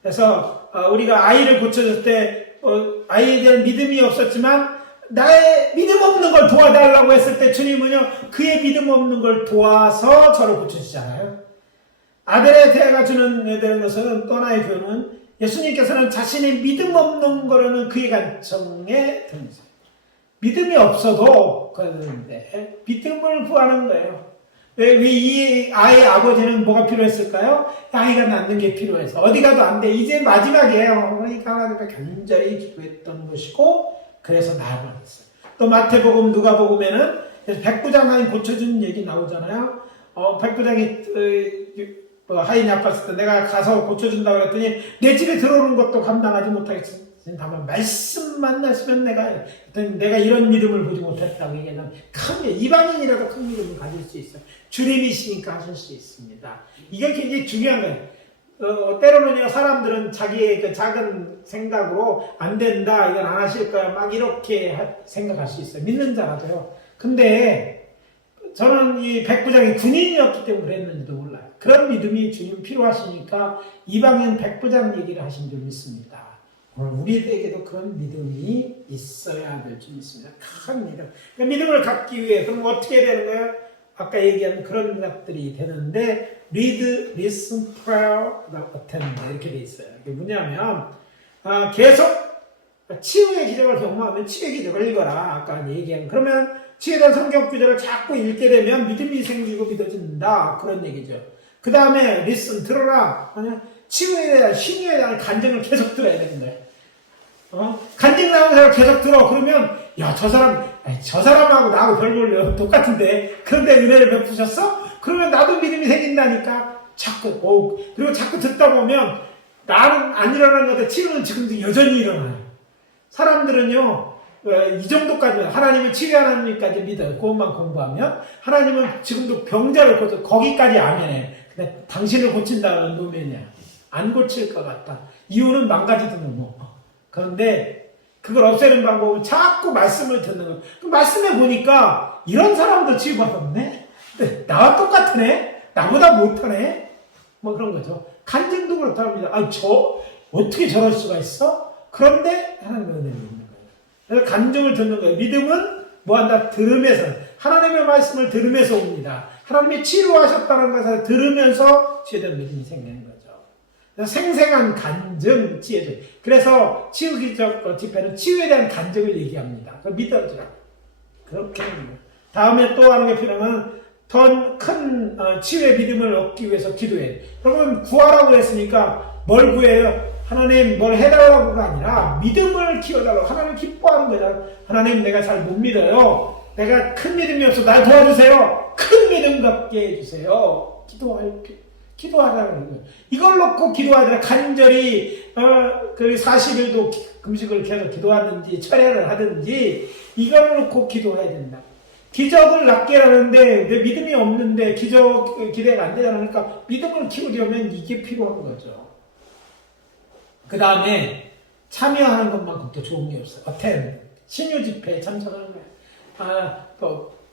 그래서 우리가 아이를 고쳐줄 때 아이에 대한 믿음이 없었지만 나의 믿음 없는 걸 도와달라고 했을 때 주님은요 그의 믿음 없는 걸 도와서 저를 고쳐주잖아요. 아들의 태가 주는 되는 것은 또 하나의 교훈은 예수님께서는 자신의 믿음 없는 거로는 그의 간청에 드는 믿음이 없어도 그러는데 믿음을 구하는 거예요. 왜 이 아이의 아버지는 뭐가 필요했을까요? 아이가 낳는 게 필요해서 어디 가도 안 돼. 이제 마지막이에요. 그러니까 하나님께 간절히 기도했던 것이고 그래서 나아가 있어요. 또 마태복음 누가복음에는 백부장이 고쳐주는 얘기 나오잖아요. 백부장이 하인이 아팠을 때 내가 가서 고쳐준다고 그랬더니 내 집에 들어오는 것도 감당하지 못하겠어. 다만 말씀만 하시면 내가 이런 믿음을 보지 못했다고 얘기하면 이방인이라도 큰 믿음을 가질 수 있어요. 주님이시니까 하실 수 있습니다. 이게 굉장히 중요한 거예요. 때로는 사람들은 자기의 그 작은 생각으로 안 된다, 이건 안 하실 거야, 막 이렇게 생각할 수 있어요. 믿는 자라도요. 근데 저는 이 백부장이 군인이었기 때문에 그랬는지도 몰라요. 그런 믿음이 주님 필요하시니까 이방인 백부장 얘기를 하신 줄 믿습니다. 오늘 우리에게도 그런 믿음이 있어야 될 줄 믿습니다. 큰 믿음. 그러니까 믿음을 갖기 위해 그럼 어떻게 해야 되는 거예요? 아까 얘기한 그런 것들이 되는데 read, listen, prayer, attend 이렇게 돼 있어요. 이게 뭐냐면 계속 치유의 기적을 경험하면 치유의 기적을 읽어라. 아까 얘기한 그러면 치유에 대한 성경 구절을 자꾸 읽게 되면 믿음이 생기고 믿어진다. 그런 얘기죠. 그 다음에 listen, 들어라. 치유에 대한 신유에 대한 간증을 계속 들어야 되는 거예요. 간증 나오는 사람 계속 들어. 그러면 야, 저 사람하고 나하고 별볼로 똑같은데 그런데 은혜를 베푸셨어? 그러면 나도 믿음이 생긴다니까. 그리고 자꾸 듣다 보면 나는 안 일어나는 건데 치유는 지금도 여전히 일어나요. 사람들은요, 이 정도까지 하나님은 치유하나님까지 믿어요. 그것만 공부하면 하나님은 지금도 병자를 고쳐 거기까지 아멘해. 근데 당신을 고친다는 노면이야. 안 고칠 것 같다. 이유는 망가지든 뭐. 그런데 그걸 없애는 방법은 자꾸 말씀을 듣는 거예요. 그 말씀해 보니까 이런 사람도 치유받았네? 나와 똑같으네? 나보다 못하네? 뭐 그런 거죠. 간증도 그렇다고 합니다. 어떻게 저럴 수가 있어? 그런데 하나님의 은혜를 믿는 거예요. 그래서 간증을 듣는 거예요. 믿음은 뭐한다? 들으면서. 하나님의 말씀을 들으면서 옵니다. 하나님이 치료하셨다는 것을 들으면서 치유된 믿음이 생기는 거죠. 생생한 간증, 치유죠. 그래서 치유기적 집회는 치유에 대한 간증을 얘기합니다. 믿어져. 그렇게 합니다. 다음에 또 하는 게 필요한 더 큰 치유의 믿음을 얻기 위해서 기도해. 여러분 구하라고 했으니까 뭘 구해요? 하나님 뭘 해달라고가 아니라 믿음을 키워달라고. 하나님 기뻐하는 거잖아. 하나님 내가 잘 못 믿어요. 내가 큰 믿음이 없어. 날 도와주세요. 큰 믿음 갖게 해주세요. 기도하라는 거예요. 이걸 놓고 기도하더라. 간절히 40일도 금식을 계속 기도하든지 철회를 하든지 이걸 놓고 기도해야 된다. 기적을 낳게 하는데 내 믿음이 없는데 기적 기대가 안 되지 않으니까 믿음을 키우려면 이게 필요한 거죠. 그 다음에 참여하는 것만큼도 좋은 게 없어요. 신유 집회에 참석하는 거야.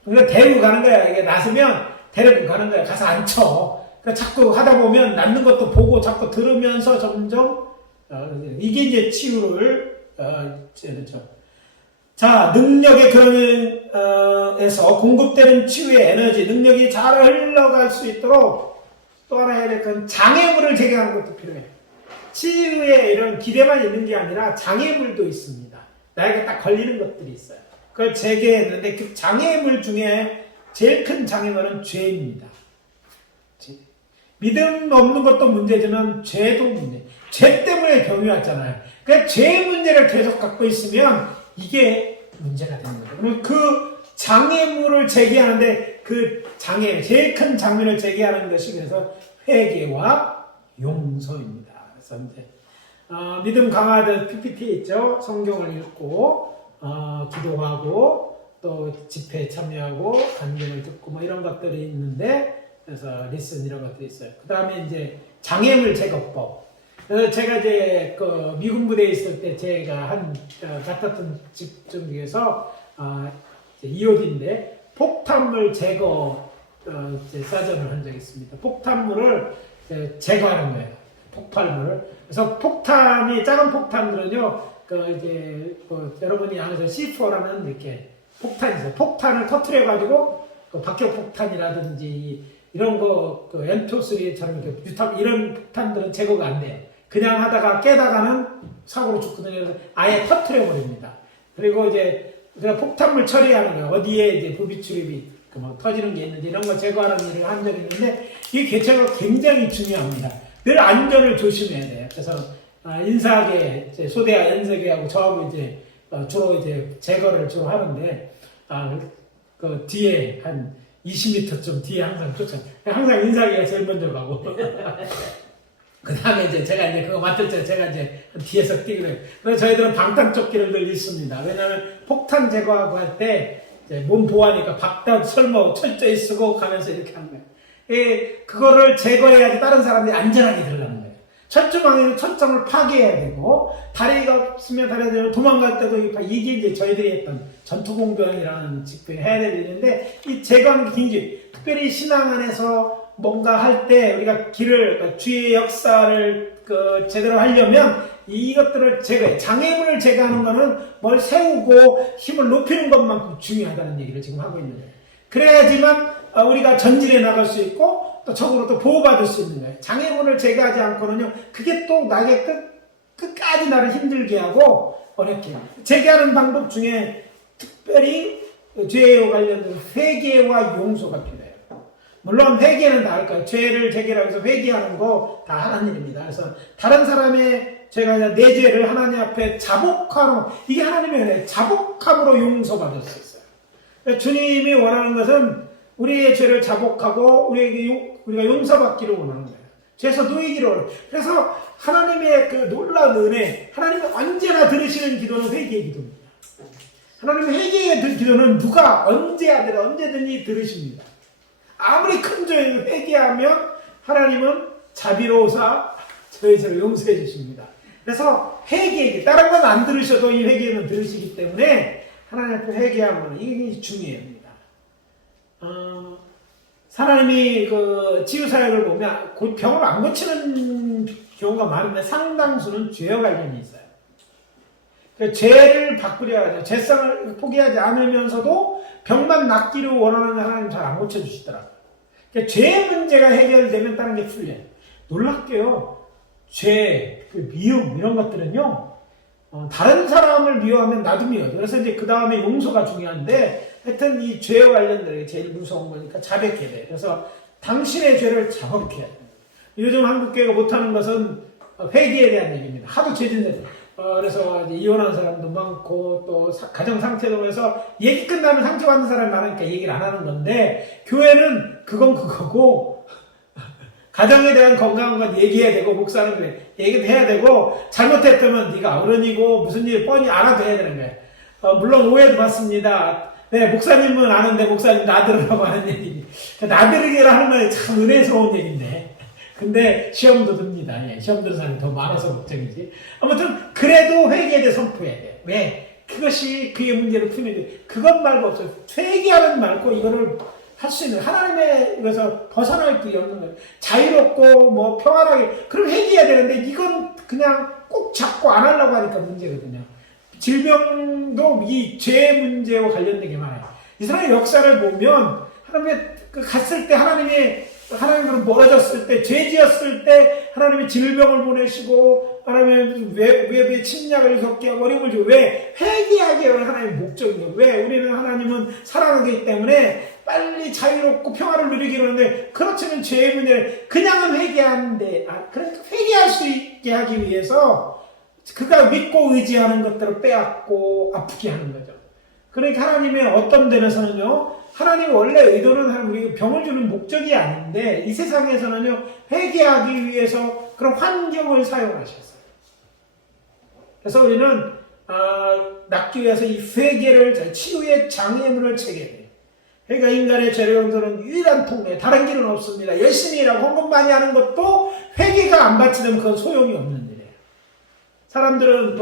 그러니까 데리고 가는 거야. 이게 나서면 데리고 가는 거야. 가서 앉혀. 그러니까 자꾸 하다 보면 낫는 것도 보고 자꾸 들으면서 점점 이게 이제 치유를 그렇죠. 자, 능력의 그런에서 공급되는 치유의 에너지, 능력이 잘 흘러갈 수 있도록 또 하나 해야 될 건 장애물을 제거하는 것도 필요해. 치유에 이런 기대만 있는 게 아니라 장애물도 있습니다. 나에게 딱 걸리는 것들이 있어요. 그걸 제거했는데 그 장애물 중에 제일 큰 장애물은 죄입니다. 믿음 없는 것도 문제지만 죄도 문제. 죄 때문에 병이 왔잖아요. 그러니까 죄 문제를 계속 갖고 있으면 이게 문제가 되는 거죠. 그럼 그 장애물을 제기하는데 그 제일 큰 장면을 제기하는 것이 그래서 회개와 용서입니다. 그래서 이제 믿음 강화된 PPT에 있죠. 성경을 읽고 기도하고 또 집회에 참여하고 간증을 듣고 뭐 이런 것들이 있는데 그래서 리슨 이런 것들이 있어요. 그 다음에 이제 장애물 제거법. 그래서 제가 이제 그 미군 부대에 있을 때 제가 맡았던 집중 중에서 EOD인데 폭탄물 제거 사전을 한 적이 있습니다. 폭탄물을 제거하는 거예요. 폭발물. 그래서 작은 폭탄들은요, 여러분이 아는 C4라는 이렇게 폭탄이 있어요. 폭탄을 터트려가지고, 박격 폭탄이라든지, 이런 M23처럼 이렇게 이런 폭탄들은 제거가 안 돼요. 그냥 하다가 깨다가는 사고로 죽거든요. 아예 터트려 버립니다. 그리고 이제 그냥 폭탄물 처리하는 거예요. 어디에 이제 부비출입이 터지는 게 있는지 이런 거 제거하는 일을 한 적이 있는데 이 개체가 굉장히 중요합니다. 늘 안전을 조심해야 돼요. 그래서 인사계 소대와 연세계하고 저하고 이제 주로 이제 제거를 주로 하는데 그 뒤에 한 20m쯤 뒤에 항상 쫓아. 항상 인사계가 제일 먼저 가고. 그 다음에 이제 제가 이제 그거 맡을 때 제가 이제 뒤에서 뛰고 그래요. 그래서 저희들은 방탄조끼를 늘 입습니다. 왜냐하면 폭탄 제거하고 할 때 몸 보호하니까 박단 설모 철저히 쓰고 가면서 이렇게 하는 거예요. 그거를 제거해야지 다른 사람들이 안전하게 들어가는 거예요. 철조망에는 철장을 파괴해야 되고 다리가 없으면 다리가 도망갈 때도 이게 이제 저희들이 했던 전투공병이라는 직분을 해야 될 일인데 이 제거하는 게 굉장히 특별히 신앙 안에서 뭔가 할 때 우리가 주의 역사를 제대로 하려면 이것들을 제거해. 장애물을 제거하는 거는 뭘 세우고 힘을 높이는 것만큼 중요하다는 얘기를 지금 하고 있는 거예요. 그래야지만 우리가 전진해 나갈 수 있고 또 적으로 또 보호받을 수 있는 거예요. 장애물을 제거하지 않고는요, 그게 또 나에게 끝까지 나를 힘들게 하고 어렵게 해요. 제거하는 방법 중에 특별히 죄와 관련된 회개와 용서가 필요해요. 물론 회개는 다 할 거예요. 죄를 제거하기 위해서 회개하는 거 다 하는 일입니다. 그래서 다른 사람의 죄가 아니라 내 죄를 하나님 앞에 자복함으로, 이게 하나님의 은혜, 자복함으로 용서받을 수 있어요. 주님이 원하는 것은 우리의 죄를 자복하고 우리가 용서받기를 원하는 거예요. 죄에서 누이기를 원해요. 그래서 하나님의 그 놀라운 은혜, 하나님이 언제나 들으시는 기도는 회개의 기도입니다. 하나님의 회개의 기도는 누가 언제 하든 언제든지 들으십니다. 아무리 큰 죄를 회개하면 하나님은 자비로우사 저희 죄를 용서해 주십니다. 그래서 회개에게 다른 건 안 들으셔도 이 회개는 들으시기 때문에 하나님 앞에 회개하면 이게 중요합니다. 하나님이 그 치유사역을 보면 병을 안 고치는 경우가 많은데 상당수는 죄와 관련이 있어요. 그러니까 죄를 바꾸려 하죠. 죄성을 포기하지 않으면서도 병만 낫기를 원하는 하나님 잘 안 고쳐주시더라고요. 그러니까 죄 문제가 해결되면 다른 게 풀려요. 놀랍게요. 죄, 미움 이런 것들은요. 다른 사람을 미워하면 나도 미워요. 그래서 이제 그 다음에 용서가 중요한데 하여튼 이 죄와 관련된 게 제일 무서운 거니까 자백해야 돼요. 그래서 당신의 죄를 자복해야 돼요. 요즘 한국교회가 못하는 것은 회개에 대한 얘기입니다. 하도 죄진들. 그래서 이제 이혼한 사람도 많고 또 가정 상태로 해서 얘기 끝나면 상처받는 사람이 많으니까 얘기를 안 하는 건데 교회는 그건 그거고 가정에 대한 건강한 건 얘기해야 되고 목사는 그래 얘기도 해야 되고 잘못했다면 네가 어른이고 무슨 일 뻔히 알아도 해야 되는 거예요. 물론 오해도 받습니다. 네, 목사님은 아는데 목사님 나들으라고 하는 얘기. 나들으기를 하는 말이 참 은혜스러운 얘기인데 근데 시험도 듭니다. 예, 시험 드는 사람이 더 많아서 걱정이지. 아무튼 그래도 회개에 대해 선포해야 돼. 왜? 그것이 그의 문제를 푸는 게 그것 말고 없어요. 회개하는 말고 이거를 할 수 있는 하나님의 것에서 벗어날 길이 없는 거예요. 자유롭고 뭐 평안하게 그럼 회개해야 되는데 이건 그냥 꼭 잡고 안 하려고 하니까 문제거든요. 질병도 이 죄 문제와 관련된 게 많아요. 이스라엘 역사를 보면 하나님의 갔을 때 하나님으로 멀어졌을 때, 죄 지었을 때, 하나님이 질병을 보내시고, 하나님의 외부의 침략을 겪게 하고 어려움을 주고, 왜? 회개하게 하는 하나님의 목적이에요. 왜? 우리는 하나님은 사랑하기 때문에 빨리 자유롭고 평화를 누리기로 하는데, 그렇지만 죄의 문제를 그냥은 회개하는데, 그러니까 회개할 수 있게 하기 위해서, 그가 믿고 의지하는 것들을 빼앗고 아프게 하는 거죠. 그러니까 하나님의 어떤 데에서는요, 하나님 원래 의도는 우리 병을 주는 목적이 아닌데 이 세상에서는요 회개하기 위해서 그런 환경을 사용하셨어요. 그래서 우리는 낫기 위해서 이 회개를 치유의 장애물을 채게 돼요. 그러니까 인간의 죄를 용서는 유일한 통로에 다른 길은 없습니다. 열심히 일하고 헌금 많이 하는 것도 회개가 안 받치면 그건 소용이 없는 일이에요. 사람들은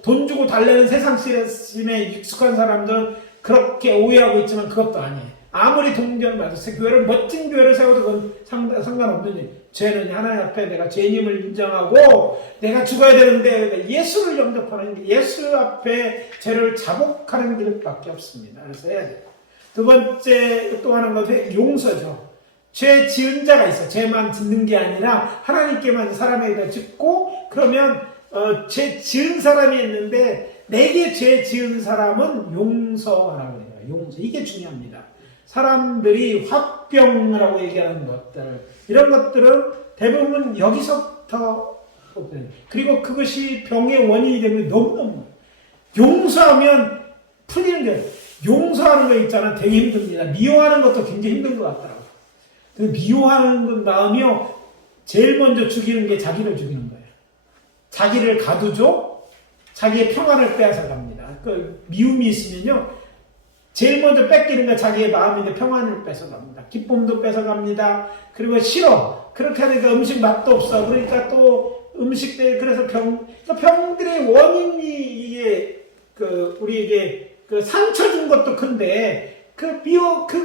돈 주고 달래는 세상 시스템에 익숙한 사람들은 그렇게 오해하고 있지만 그것도 아니에요. 아무리 동전을 받아서 멋진 교회를 세워도 그건 상관없는 일. 죄는 하나님 앞에 내가 죄인임을 인정하고 내가 죽어야 되는데 예수를 영접하는 게 예수 앞에 죄를 자복하는 길밖에 없습니다. 그래서 해야 돼요. 두 번째 또 하는 것은 용서죠. 죄 지은 자가 있어. 죄만 짓는 게 아니라 하나님께만 사람에게 짓고 그러면 죄 지은 사람이 있는데 내게 죄 지은 사람은 용서하라고 해요. 용서. 이게 중요합니다. 사람들이 화병이라고 얘기하는 것들, 이런 것들은 대부분 여기서부터 그리고 그것이 병의 원인이 되면 너무너무 용서하면 풀리는 거예요. 용서하는 거 있잖아. 되게 힘듭니다. 미워하는 것도 굉장히 힘든 것 같더라고요. 미워하는 마음이요. 제일 먼저 죽이는 게 자기를 죽이는 거예요. 자기를 가두죠. 자기의 평안을 빼앗아 갑니다. 그 미움이 있으면요. 제일 먼저 뺏기는 건 자기의 마음인데 평안을 뺏어 갑니다. 기쁨도 뺏어 갑니다. 그리고 싫어. 그렇게 하니까 음식 맛도 없어. 그러니까 또 음식들, 그래서 병들의 원인이 이게, 우리에게 상처 준 것도 큰데, 그가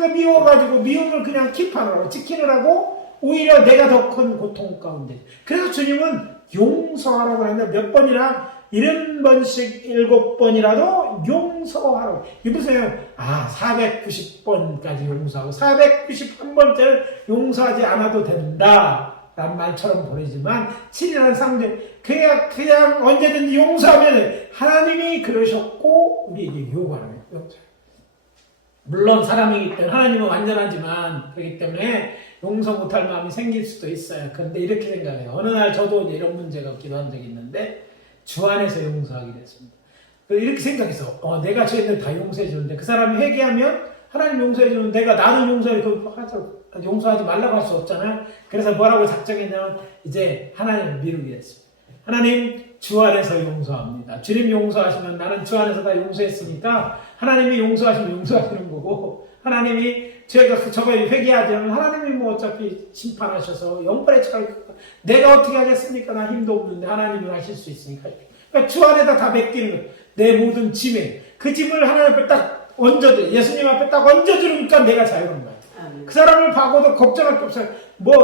미워가지고 미움을 그냥 킵하느라고, 지키느라고, 오히려 내가 더 큰 고통 가운데. 그래서 주님은 용서하라고 하는데 몇 번이나 70번씩 7번이라도 용서하라고. 이게 무슨 490번까지 용서하고 491번째를 용서하지 않아도 된다 라는 말처럼 보이지만 7이라는 상대 그냥 언제든지 용서하면 하나님이 그러셨고 우리에게 요구하는 거예요. 물론 사람이기 때문에 하나님은 완전하지만 그렇기 때문에 용서 못할 마음이 생길 수도 있어요. 그런데 이렇게 생각해요. 어느 날 저도 이런 문제가 기도한 적이 있는데 주 안에서 용서하게 됐습니다. 이렇게 생각해서 내가 죄인들 다 용서해 주는데 그 사람이 회개하면 하나님 용서해 주는데 내가 나는 용서하지 말라고 할 수 없잖아요. 그래서 뭐라고 작정했냐면 이제 하나님을 미루게 됐습니다. 하나님 주 안에서 용서합니다. 주님 용서하시면 나는 주 안에서 다 용서했으니까 하나님이 용서하시면 용서하시는 거고 하나님이 저가 회개하지 않으면 하나님이 뭐 어차피 심판하셔서 영벌에 처할 내가 어떻게 하겠습니까? 나 힘도 없는데 하나님이 하실 수 있으니까. 그러니까 주 안에다 다 맡기는 거예요. 내 모든 짐에 그 짐을 하나님 앞에 딱 얹어줘. 예수님 앞에 딱 얹어주니까 내가 자유로운 거예요. 그 사람을 봐고도 걱정할 게 없어요.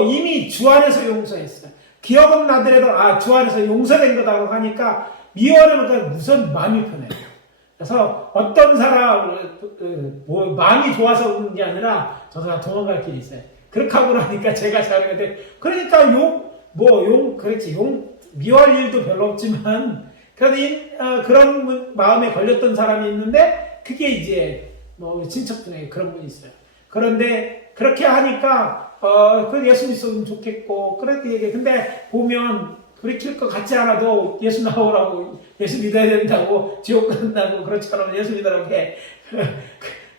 이미 주 안에서 용서했어요. 기억은 나더라도 주 안에서 용서된 거다고 하니까 미워하는 무슨 마음이 편해요. 그래서 어떤 사람 마음이 좋아서 그런 게 아니라 저도 다 도망갈 길이 있어요. 그렇게 하고 나니까 제가 자유가 돼. 그러니까 그렇지 미워할 일도 별로 없지만 그래도 그런 마음에 걸렸던 사람이 있는데 그게 이제 친척 중에 그런 분이 있어요. 그런데 그렇게 하니까 그 예수 믿으면 좋겠고 그렇게 얘기해. 근데 보면 돌이킬 것 같지 않아도 예수 나오라고 예수 믿어야 된다고 지옥 간다고 그렇지않으면 예수 믿으라고 해.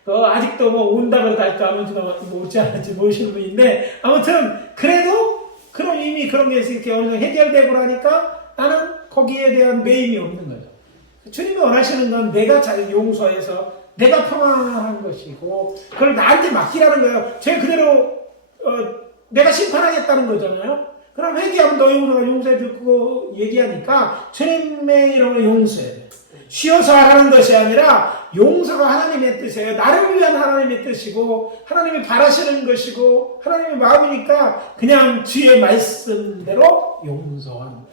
아직도 온다 그러다 할까 아무튼 오지 않을지 모르시는 분인데 아무튼 그래도 그럼 이미 그런 게 이렇게 어느 정도 해결되고 나니까 나는 거기에 대한 매임이 없는 거죠. 주님이 원하시는 건 내가 잘 용서해서 내가 평안한 것이고 그걸 나한테 맡기라는 거예요. 제 그대로 내가 심판하겠다는 거잖아요. 그럼 회개하면 너희 우리가 용서해 줄 거 얘기하니까 주님의 이름으로 용서해야 돼요. 쉬어서 하라는 것이 아니라 용서가 하나님의 뜻이에요. 나를 위한 하나님의 뜻이고 하나님이 바라시는 것이고 하나님의 마음이니까 그냥 주의 말씀대로 용서하는 거예요.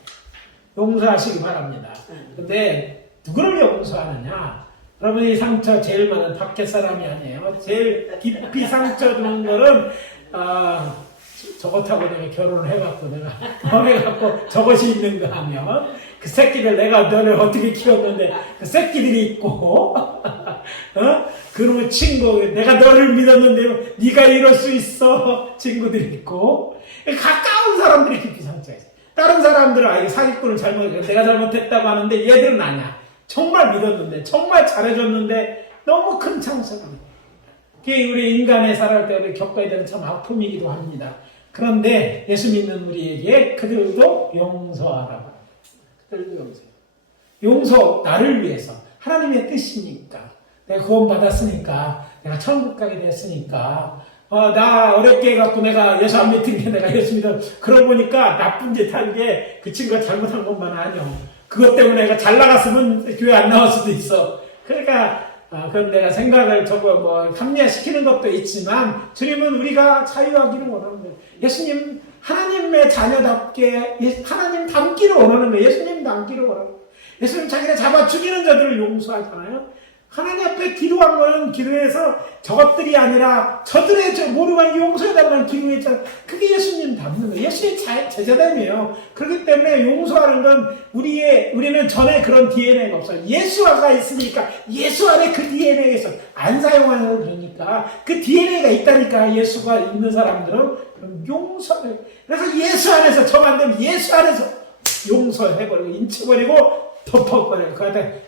용서하시기 바랍니다. 근데 누구를 용서하느냐? 여러분이 상처 제일 많은 밖에 사람이 아니에요. 제일 깊이 상처 주는 거는 저것하고 내가 결혼을 해갖고 내가 해갖고 저것이 있는가 하면 그 새끼들 내가 너를 어떻게 키웠는데 그 새끼들이 있고 그놈의 친구 내가 너를 믿었는데 네가 이럴 수 있어 친구들이 있고 가까운 사람들이 깊이 상처했어요. 다른 사람들은 이거 사기꾼을 내가 잘못했다고 하는데 얘들은 아니야. 정말 믿었는데 정말 잘해줬는데 너무 큰 상처가 그게 우리 인간의 살아갈 때 우리 겪어야 되는 참 아픔이기도 합니다. 그런데 예수 믿는 우리에게 그들도 용서하라. 그들도 용서 나를 위해서 하나님의 뜻이니까 내가 구원받았으니까 내가 천국 가게 됐으니까 나 어렵게 해갖고 내가 예수 안 믿은 게 내가 예수 믿어 그러고 보니까 나쁜 짓 한 게 그 친구가 잘못한 것만 아니요. 그것 때문에 내가 잘 나갔으면 교회 안 나올 수도 있어. 그러니까 그럼 내가 생각을 합리화시키는 것도 있지만 주님은 우리가 자유하기를 원하는 거예요. 예수님 하나님의 자녀답게 하나님 닮기를 원하는 거예요. 예수님 닮기를 원하는 거예요. 예수님 자기가 잡아 죽이는 자들을 용서하잖아요. 하나님 앞에 기도한 거는 기도해서 저것들이 아니라 저들의 모르만 용서해달라는 기도했잖아요. 그게 예수님 닮는 거예요. 예수님 제자됨이에요. 그렇기 때문에 용서하는 건 우리는 전에 그런 DNA가 없어요. 예수가 있으니까 예수 안에 그 DNA에서 안 사용하는 그러니까 그 DNA가 있다니까 예수가 있는 사람들은 그럼 용서를 그래서 예수 안에서 저 만들면 예수 안에서 용서해버리고 인쳐버리고 덮어버려요. 그한테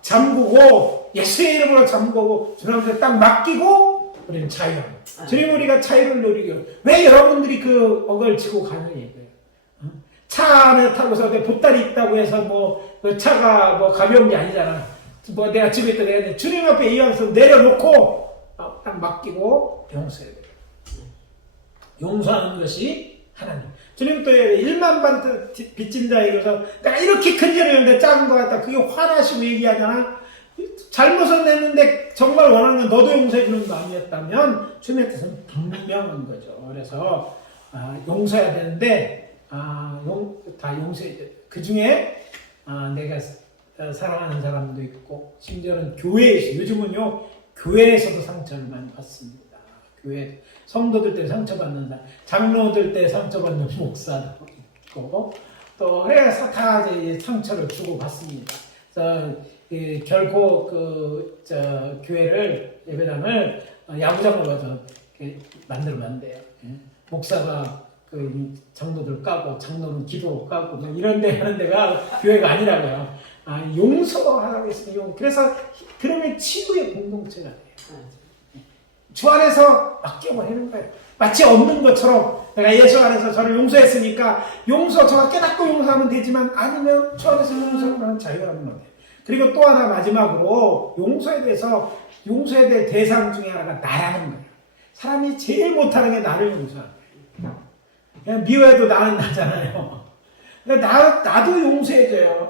잠그고 예수의 이름으로 잠그고 주님한테 딱 맡기고 우리는 자유합니다. 주님 우리가 자유를 누리고 왜 여러분들이 그걸 지고 가는 얘기예요. 차 안에 타고서 보따리 있다고 해서 그 차가 가벼운 게 아니잖아. 내가 집에 있다 내가 주님 앞에 이어서 내려놓고 딱 맡기고 용서해야 돼요. 용서하는 것이 하나님. 주님 또 1만 반 빚진 자에게서 내가 이렇게 큰 죄를 했는데 작은 것 같다. 그게 화나시고 얘기하잖아. 잘못을 냈는데 정말 원하는 건 너도 용서해 주는 마음이었다면 주님의 뜻은 분명한 거죠. 그래서 용서해야 되는데 다 용서해. 그 중에 내가 사랑하는 사람도 있고 심지어는 교회에서 요즘은요 교회에서도 상처를 많이 받습니다. 교회 성도들 때 상처받는 사람, 장로들 때 상처받는 목사도 있고 또 그래서 다 이제 상처를 주고 받습니다. 그래서 결코 교회를 예배당을 야구장으로 만들면 안 돼요. 목사가 장로들 까고 장로는 기도 까고 막 이런 데 하는 데가 교회가 아니라고요. 용서하라고 했으면 그래서 그러면 치유의 공동체가 돼요. 주 안에서 맡겨버리는 거예요. 마치 없는 것처럼 내가 예수 안에서 저를 용서했으니까 저가 깨닫고 용서하면 되지만 아니면 주 안에서 용서하면 자유하는 거예요. 그리고 또 하나 마지막으로 용서에 될 대상 중에 하나가 나라는 거예요. 사람이 제일 못하는 게 나를 용서하는 거예요. 그냥 미워해도 나는 나잖아요. 나도 용서해줘요.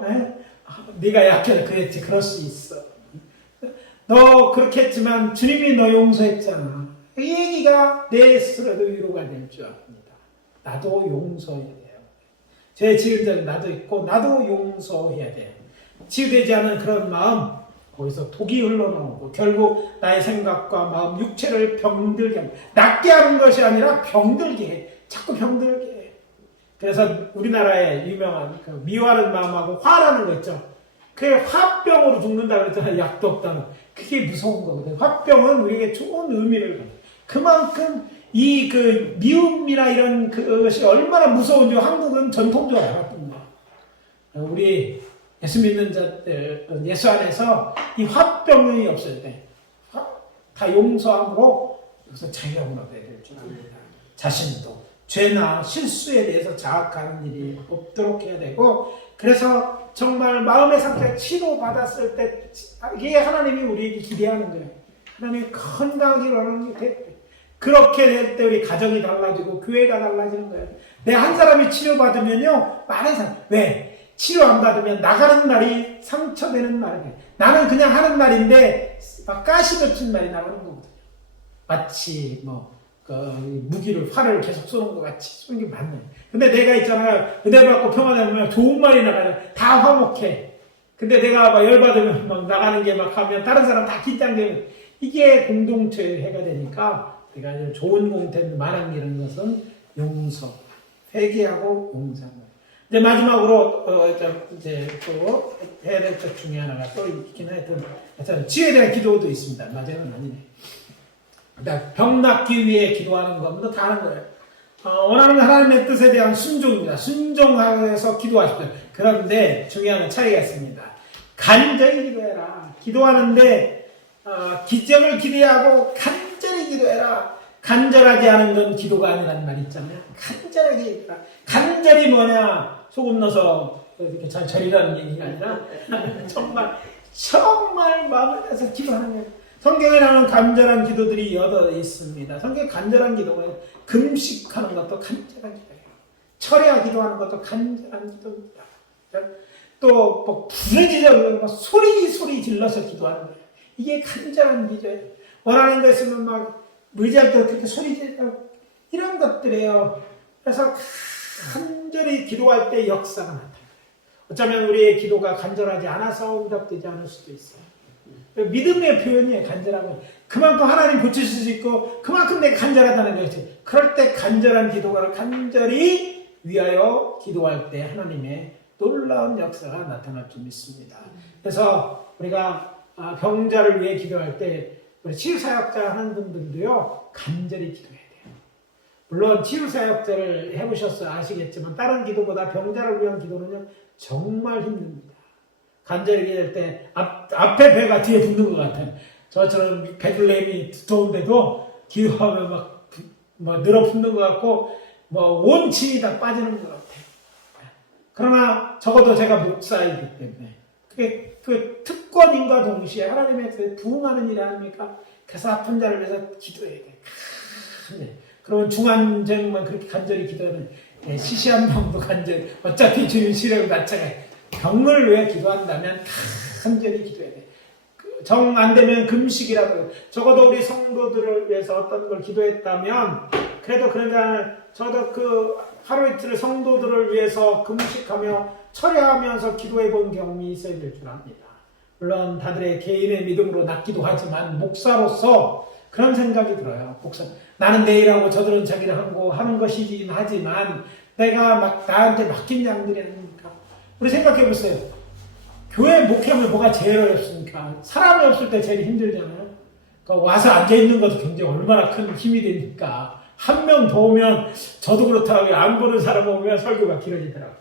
네가 약해서 그랬지. 그럴 수 있어. 너 그렇게 했지만 주님이 너 용서했잖아. 이 얘기가 내 스스로도 위로가 될 줄 압니다. 나도 용서해야 돼요. 죄 지은 자는 나도 있고 나도 용서해야 돼요. 치유되지 않은 그런 마음 거기서 독이 흘러나오고 결국 나의 생각과 마음 육체를 병들게 합니다. 낫게 하는 것이 아니라 병들게 해. 자꾸 병들게 해. 그래서 우리나라에 유명한 미워하는 마음하고 화라는 거 있죠. 그게 화병으로 죽는다 그랬잖아요. 약도 없다는. 그게 무서운 거거든요. 화병은 우리에게 좋은 의미를 가요. 그만큼 미움이나 이런 것이 얼마나 무서운지 한국은 전통적으로 알았습니다. 우리 예수 믿는 자들, 예수 안에서 이 화병이 없을 때, 다 용서함으로 여기서 자유함을 얻어야 될 줄 압니다. 자신도 죄나 실수에 대해서 자학하는 일이 없도록 해야 되고, 그래서 정말 마음의 상태가 치료받았을 때, 이게 하나님이 우리에게 기대하는 거예요. 하나님이 건강하게 원하는 게 돼. 그렇게 될 때 우리 가정이 달라지고, 교회가 달라지는 거예요. 내 한 사람이 치료받으면요, 많은 사람, 왜? 치료 안 받으면 나가는 날이 상처되는 날이에요. 나는 그냥 하는 날인데 막 가시 덮친 날이 나가는 거거든요. 마치 무기를 활을 계속 쏘는 것 같이 쏘는 게 맞네. 근데 내가 있잖아요. 은혜 받고 평안해 보면 좋은 말이 나가요. 다 화목해. 근데 내가 막 열받으면 막 나가는 게 막 하면 다른 사람 다 긴장되면 이게 공동체의 해가 되니까 내가 좋은 공동체 말한 이런 것은 용서, 회개하고 용서하는 거예요. 이제 마지막으로 이제 또 해야 될 것 중에 하나가 또 있긴 하여튼 치유에 대한 기도도 있습니다. 맞아요, 아니네. 병 낫기 위해 기도하는 것도 다 하는 거예요. 원하는 하나님의 뜻에 대한 순종입니다. 순종하여서 기도하십시오. 그런데 중요한 차이가 있습니다. 간절히 기도해라. 기도하는데 기적을 기대하고 간절히 기도해라. 간절하지 않은 건 기도가 아니라는 말 있잖아요. 간절하게 기도해라. 간절히 뭐냐? 소금 넣어서 이렇게 잘 절이라는 얘기가 아니라 정말 마음을 다해서 기도하는 거예요. 성경에 나오는 간절한 기도들이 여러 있습니다. 성경에 간절한 기도는 금식하는 것도 간절한 기도예요. 철야 기도하는 것도 간절한 기도입니다. 또 부르짖어 소리 질러서 기도하는 거예요. 이게 간절한 기도예요. 원하는 거 있으면 막 의지할 때 그렇게 소리 질러 이런 것들이에요. 그래서 간절히 기도할 때 역사가 나타나요. 어쩌면 우리의 기도가 간절하지 않아서 응답되지 않을 수도 있어요. 믿음의 표현이에요. 간절함은 그만큼 하나님 고치실 수 있고 그만큼 내가 간절하다는 것이지. 그럴 때 간절한 기도가 간절히 위하여 기도할 때 하나님의 놀라운 역사가 나타날 줄 믿습니다. 그래서 우리가 병자를 위해 기도할 때 우리 치유사역자 하는 분들도요 간절히 기도해야 돼요. 물론 치유사역자를 해보셔서 아시겠지만 다른 기도보다 병자를 위한 기도는요 정말 힘듭니다. 간절히 기도할 때 앞에 배가 뒤에 붙는 것 같아요. 저처럼 배들레임이 두터운데도 기도하면 막 늘어 붙는 것 같고 온 침이 다 빠지는 것 같아요. 그러나 적어도 제가 목사이기 때문에 그게 그 특권인과 동시에 하나님의 부응하는 일이 아닙니까? 그래서 아픈 자를 위해서 기도해야 돼. 그러면 중환쟁만 그렇게 간절히 기도하는 시시한 병도 간절히 어차피 주님 시력을 낮춰야 병을 위해 기도한다면 간절히 기도해야 돼. 정 안 되면 금식이라도 적어도 우리 성도들을 위해서 어떤 걸 기도했다면 그래도 그런 자는 저도 하루 이틀 성도들을 위해서 금식하며 철야하면서 기도해 본 경험이 있어야 될 줄 압니다. 물론 다들의 개인의 믿음으로 낫기도 하지만 목사로서 그런 생각이 들어요. 목사, 나는 내일하고 저들은 자기를 하는 것이긴 하지만 내가 나한테 맡긴 양들이 아닙니까? 우리 생각해 보세요. 교회 목회하면 뭐가 제일 어렵습니까? 사람이 없을 때 제일 힘들잖아요. 그러니까 와서 앉아있는 것도 굉장히 얼마나 큰 힘이 되니까 한 명 더 오면 저도 그렇더라고요. 안 보는 사람 오면 설교가 길어지더라고요.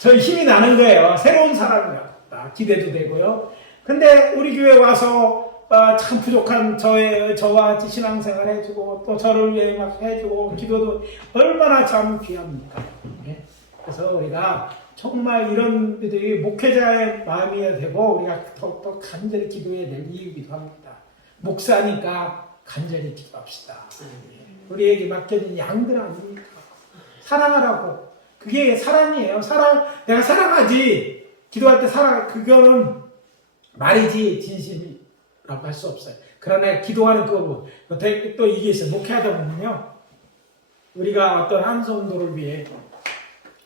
저희 힘이 나는 거예요. 새로운 사람이요. 기대도 되고요. 근데 우리 교회 와서 참 부족한 저와 같이 신앙생활 해주고 또 저를 위해 막 해주고 기도도 얼마나 참 귀합니까? 네? 그래서 우리가 정말 이런 분들이 목회자의 마음이 되고 우리가 더욱더 간절히 기도해야 될 이유이기도 합니다. 목사니까 간절히 기도합시다. 우리에게 맡겨진 양들 아닙니까? 사랑하라고. 그게 사랑이에요. 내가 사랑하지. 기도할 때 그거는 말이지 진심이라고 할 수 없어요. 그러나 기도하는 그거 또 이게 있어요. 목회하다 보면요. 우리가 어떤 한 성도를 위해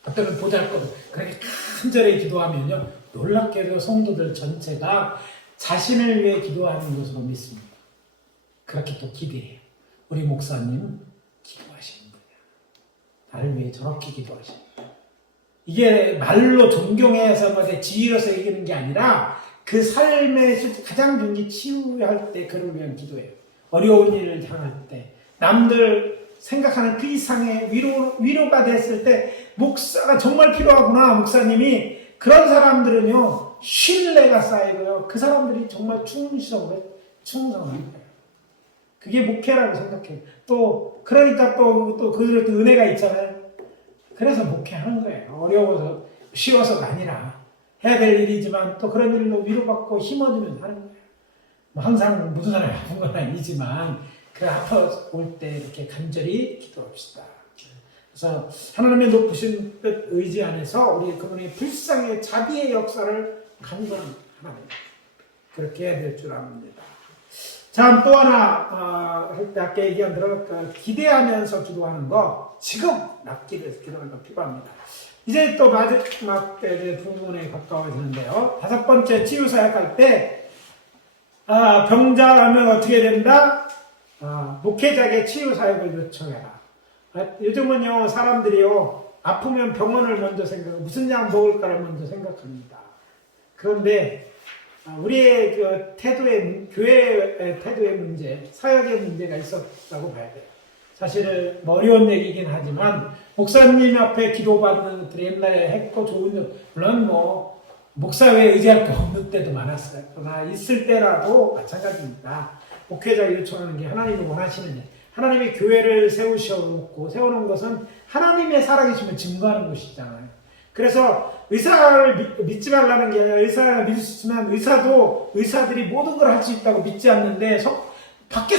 어떤 보잘것없 그렇게 간절히 기도하면요. 놀랍게도 성도들 전체가 자신을 위해 기도하는 것으로 믿습니다. 그렇게 또 기대해요. 우리 목사님 기도하시는 거예요. 나를 위해 저렇게 기도하시는 거예요. 이게 말로 존경해서 지위로서 얘기하는 게 아니라 그 삶의 가장 중요한 치유할 때 그를 위한 기도예요. 어려운 일을 당할 때 남들 생각하는 그 이상의 위로가 됐을 때 목사가 정말 필요하구나. 목사님이 그런 사람들은요 신뢰가 쌓이고요. 그 사람들이 정말 충성합니다. 그게 목회라고 생각해요. 또 그러니까 또 그들도 은혜가 있잖아요. 그래서 목회하는 거예요. 어려워서 쉬워서가 아니라 해야 될 일이지만 또 그런 일로 위로받고 힘어주면서 하는 거예요. 뭐 항상 모든 사람이 아픈 건 아니지만 그 아파 올 때 이렇게 간절히 기도합시다. 그래서 하나님의 높으신 뜻 의지 안에서 우리 그분의 불쌍의 자비의 역사를 간구하는 하나님 그렇게 해야 될 줄 압니다. 자, 또 하나 할 때 아까 얘기한 대로 기대하면서 기도하는 거 지금 낫기 위해서 기도하는 거 필요합니다. 이제 또 마지막 부분에 가까워지는데요. 5번째 치유 사역할 때 병자하면 어떻게 된다? 목회자에게 치유 사역을 요청해라. 요즘은요 사람들이요 아프면 병원을 먼저 생각하고 무슨 약 먹을까를 먼저 생각합니다. 그런데 우리의 그 교회의 태도의 문제, 사역의 문제가 있었다고 봐야 돼요. 사실 어려운 얘기긴 하지만 목사님 앞에 기도받는 것들이 옛날에 했고 좋은 일, 물론 목사회에 의지할 거 없는 때도 많았어요. 그러나 있을 때라도 마찬가지입니다. 목회자가 요청하는 게 하나님이 원하시는 일. 하나님이 교회를 세워놓은 것은 하나님의 살아계심을 증거하는 것이잖아요. 그래서 의사를 믿지 말라는 게 아니라 의사를 믿을 수 있지만 의사들이 모든 걸 할 수 있다고 믿지 않는데 밖에